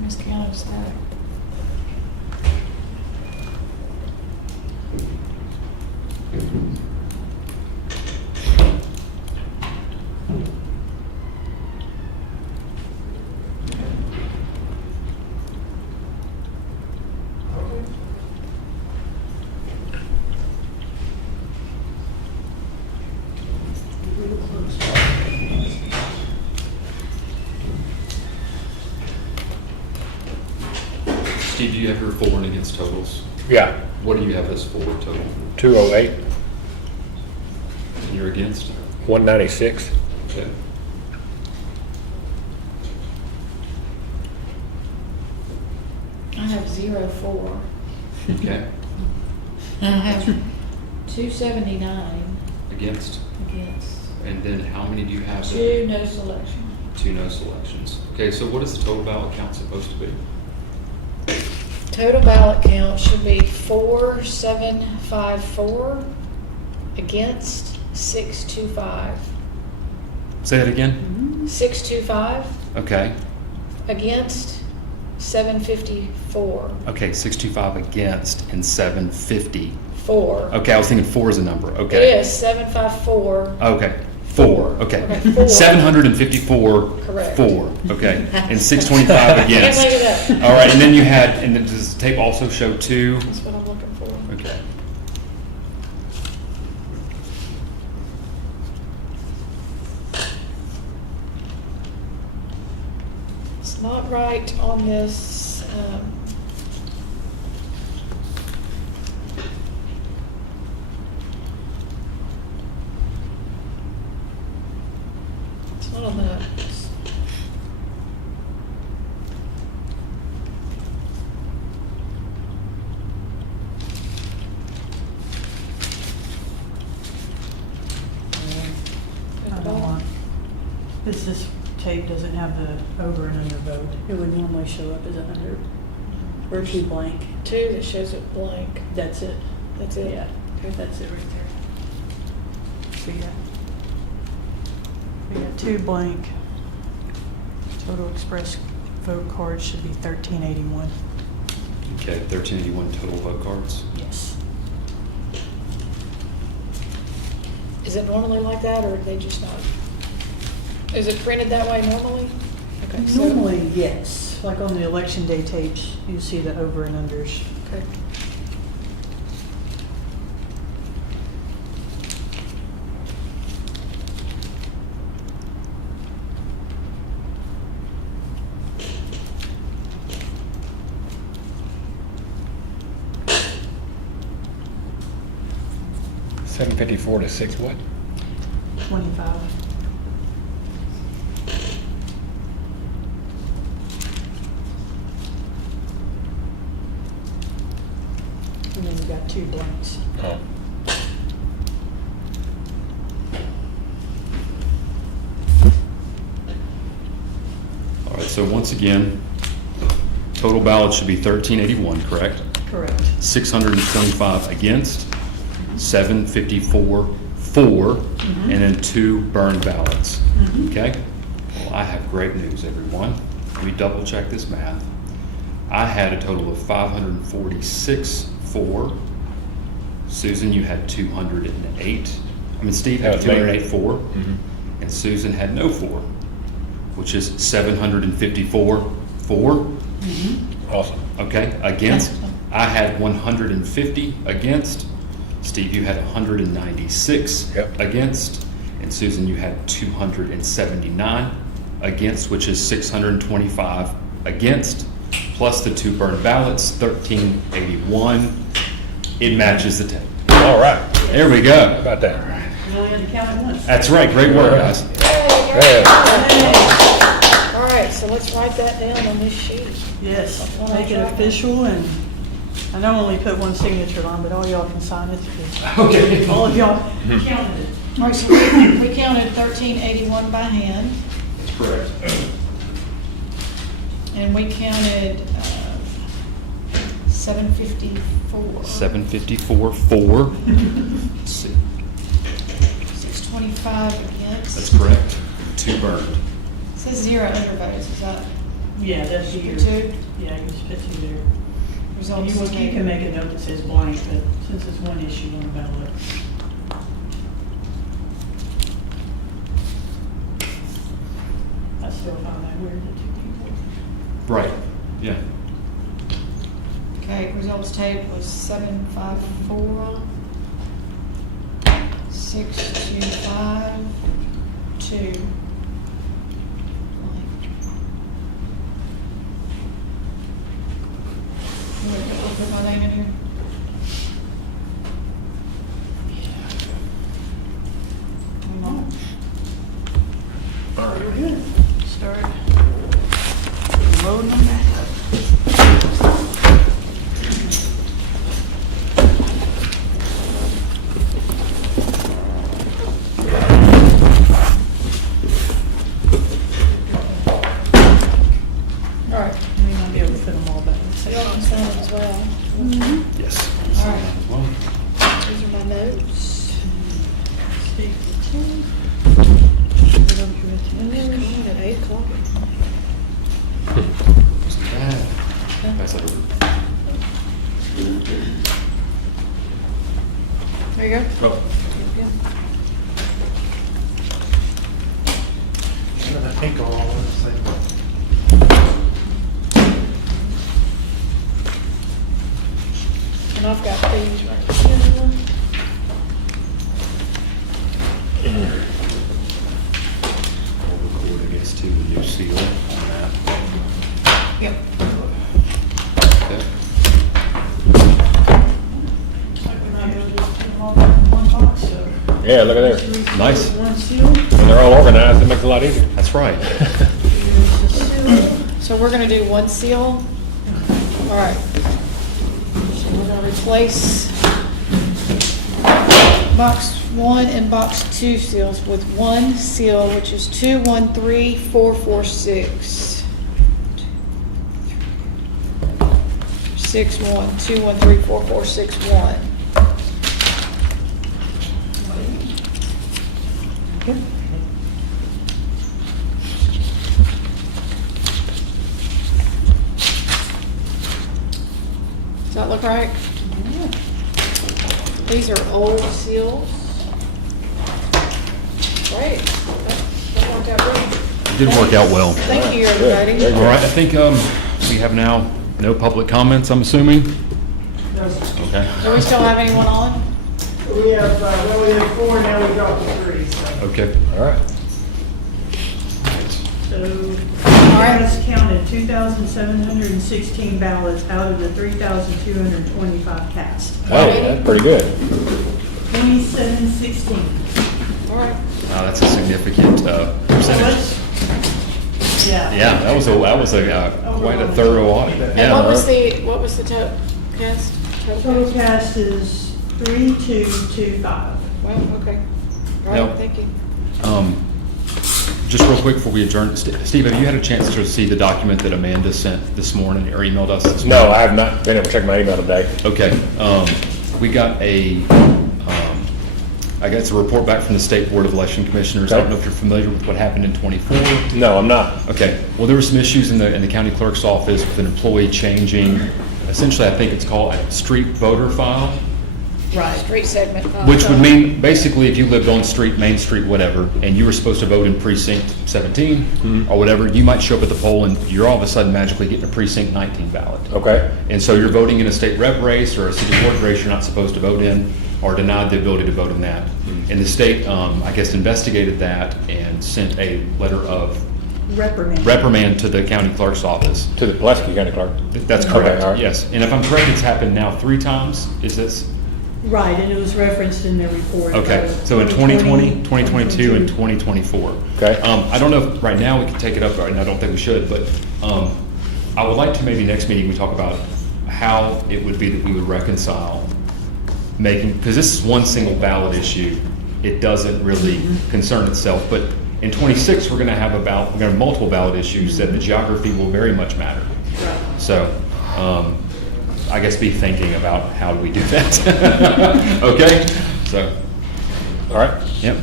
Miss Canada's that. Steve, do you have your for and against totals? Yeah, What do you have as for total? 208, And you're against? 196. Okay. I have 0-4. Okay. I have 279 Against? against, And then how many do you have? 2 no selection. 2 no selections. Okay, so what is the total ballot count supposed to be? Total ballot count should be 4754 against 625. Say that again? 625 Okay. against 754. Okay, 625 against and 750. 4. Okay, I was thinking 4 is a number. It Okay. is 754. Okay. 4. Okay. Okay, 4. 754. Correct. 4. Okay. And 625 Can't against. make it up. All right, and then you had, and then does the tape also show 2? That's what I'm looking for. Okay. It's not right on this, it's not on that. I don't want, this tape doesn't have the over and under vote. It would normally show up as a 100 or 2 blank. 2 that shows it blank. That's it. That's it. Yeah, that's it right there. So we got 2 blank. Total express vote cards should be 1381. Okay, 1381 total vote cards. Yes. Is it normally like that, or are they just not? Is it printed that way normally? Okay, so- Normally, yes. Like on the election day tapes, you see the over and unders. Okay. $754 to 6 what? 25. And then you got 2 blanks. Oh. All right, so once again, total ballot should be 1381, correct? Correct. 625 against, 754 for, and then 2 burned ballots. Okay? Well, I have great news, everyone. We double check this math. I had a total of 546 for. Susan, you had 208. I mean, Steve had That was me. 208 for, and Susan had no for, which is 754 for. Awesome. Okay, against, I had 150 against. Steve, you had 196 Yep. against. And Susan, you had 279 against, which is 625 against, plus the 2 burned ballots, 1381. It matches the tape. All right. There we How go. about that? You only had to count it once. That's right, great work, guys. Yeah. All right, so let's write that down on this sheet. Yes, make it official, and I know I only put 1 signature on, but all y'all can sign it, because Okay. all of y'all counted it. All right, so we counted 1381 by hand, That's correct. and we counted 754. 754 for. Let's see. 625 against. That's correct. 2 burned. It says 0 undervotes, is that Yeah, that's your, 2? yeah, you just put 2 there. And Results you taken. can make a note that says blank, but since it's 1 issue on the ballot. I still find that weird that 2 people. Right, yeah. Okay, results tape was 754, 625, 2. here? All right. We're good. Start loading them back up. All right. We might be able to fit them all back in the So same. y'all can sign as well. Yes. All right. These are my notes. Steve, And then we're going at 8 o'clock. Pass that over. There you go. Oh. I think all of the same. And I've got these right here. I'll record against the new seal on that. Yep. Okay. like we might be able to just put them all back in one box, so. Yeah, look at there. Nice. One seal. When they're all organized, it makes it a lot easier. That's right. Here's the seal. So we're gonna do one seal. All right. So we're gonna replace box 1 and box 2 seals with one seal, which is 213446. 61 213446 Does that look right? These are old seals. Great. That worked out great. It did work out well. Thank you, Very everybody. good. All right, I think we have now no public comments, I'm assuming? Okay. Do we still have anyone on? We have, well, we have 4, now we dropped to 3, so. Okay. All right. So, right. guys counted 2,716 ballots out of the 3,225 cast. Hey, that's pretty good. 2716. All right. Wow, that's a significant percentage. Yeah. Yeah, that was quite a thorough audit. And Yeah. what was the total cast? Total cast is 3225. Well, okay. All Now- right, thank you. Just real quick before we adjourn, Steve, have you had a chance to see the document that Amanda sent this morning or emailed us this morning? No, I have not been able to check my email today. Okay, we got I guess a report back from the State Board of Election Commissioners. I don't know if you're familiar with what happened in '24. No, I'm not. Okay, well, there were some issues in the county clerk's office with an employee changing, essentially, I think it's called a street voter file, Right. Street segment. which would mean, basically, if you lived on street, Main Street, whatever, and you were supposed to vote in precinct 17 or whatever, you might show up at the poll and you're all of a sudden magically getting a precinct 19 ballot. Okay. And so you're voting in a state rep race or a city board race you're not supposed to vote in, or denied the ability to vote in that. And the state, I guess, investigated that and sent a letter of reprimand to the county clerk's office. To the Pulaski County Clerk. That's Okay, correct, all right. yes. And if I'm correct, it's happened now 3 times, is this? Right, and it was referenced in their report. Okay, so in 2020, 2022, and 2024. Okay. I don't know if right now we can take it up, and I don't think we should, but I would like to maybe next meeting we talk about how it would be that we would reconcile making, because this is one single ballot issue, it doesn't really concern itself, but in '26, we're gonna have multiple ballot issues that the geography will very much matter. So, I guess be thinking about how do we do that. Okay, so, All right. yep.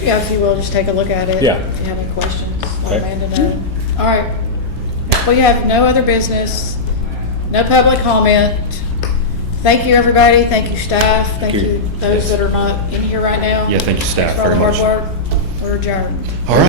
Yeah, if you will, just take a look at it. Yeah. If you have any questions, let Okay. Amanda know. All right. If we have no other business, no public comment, thank you, everybody. Thank you, staff. Thank Thank you. you, those that are not in here right now. Yeah, thank you, staff, For all very the hard much. work. We're adjourned.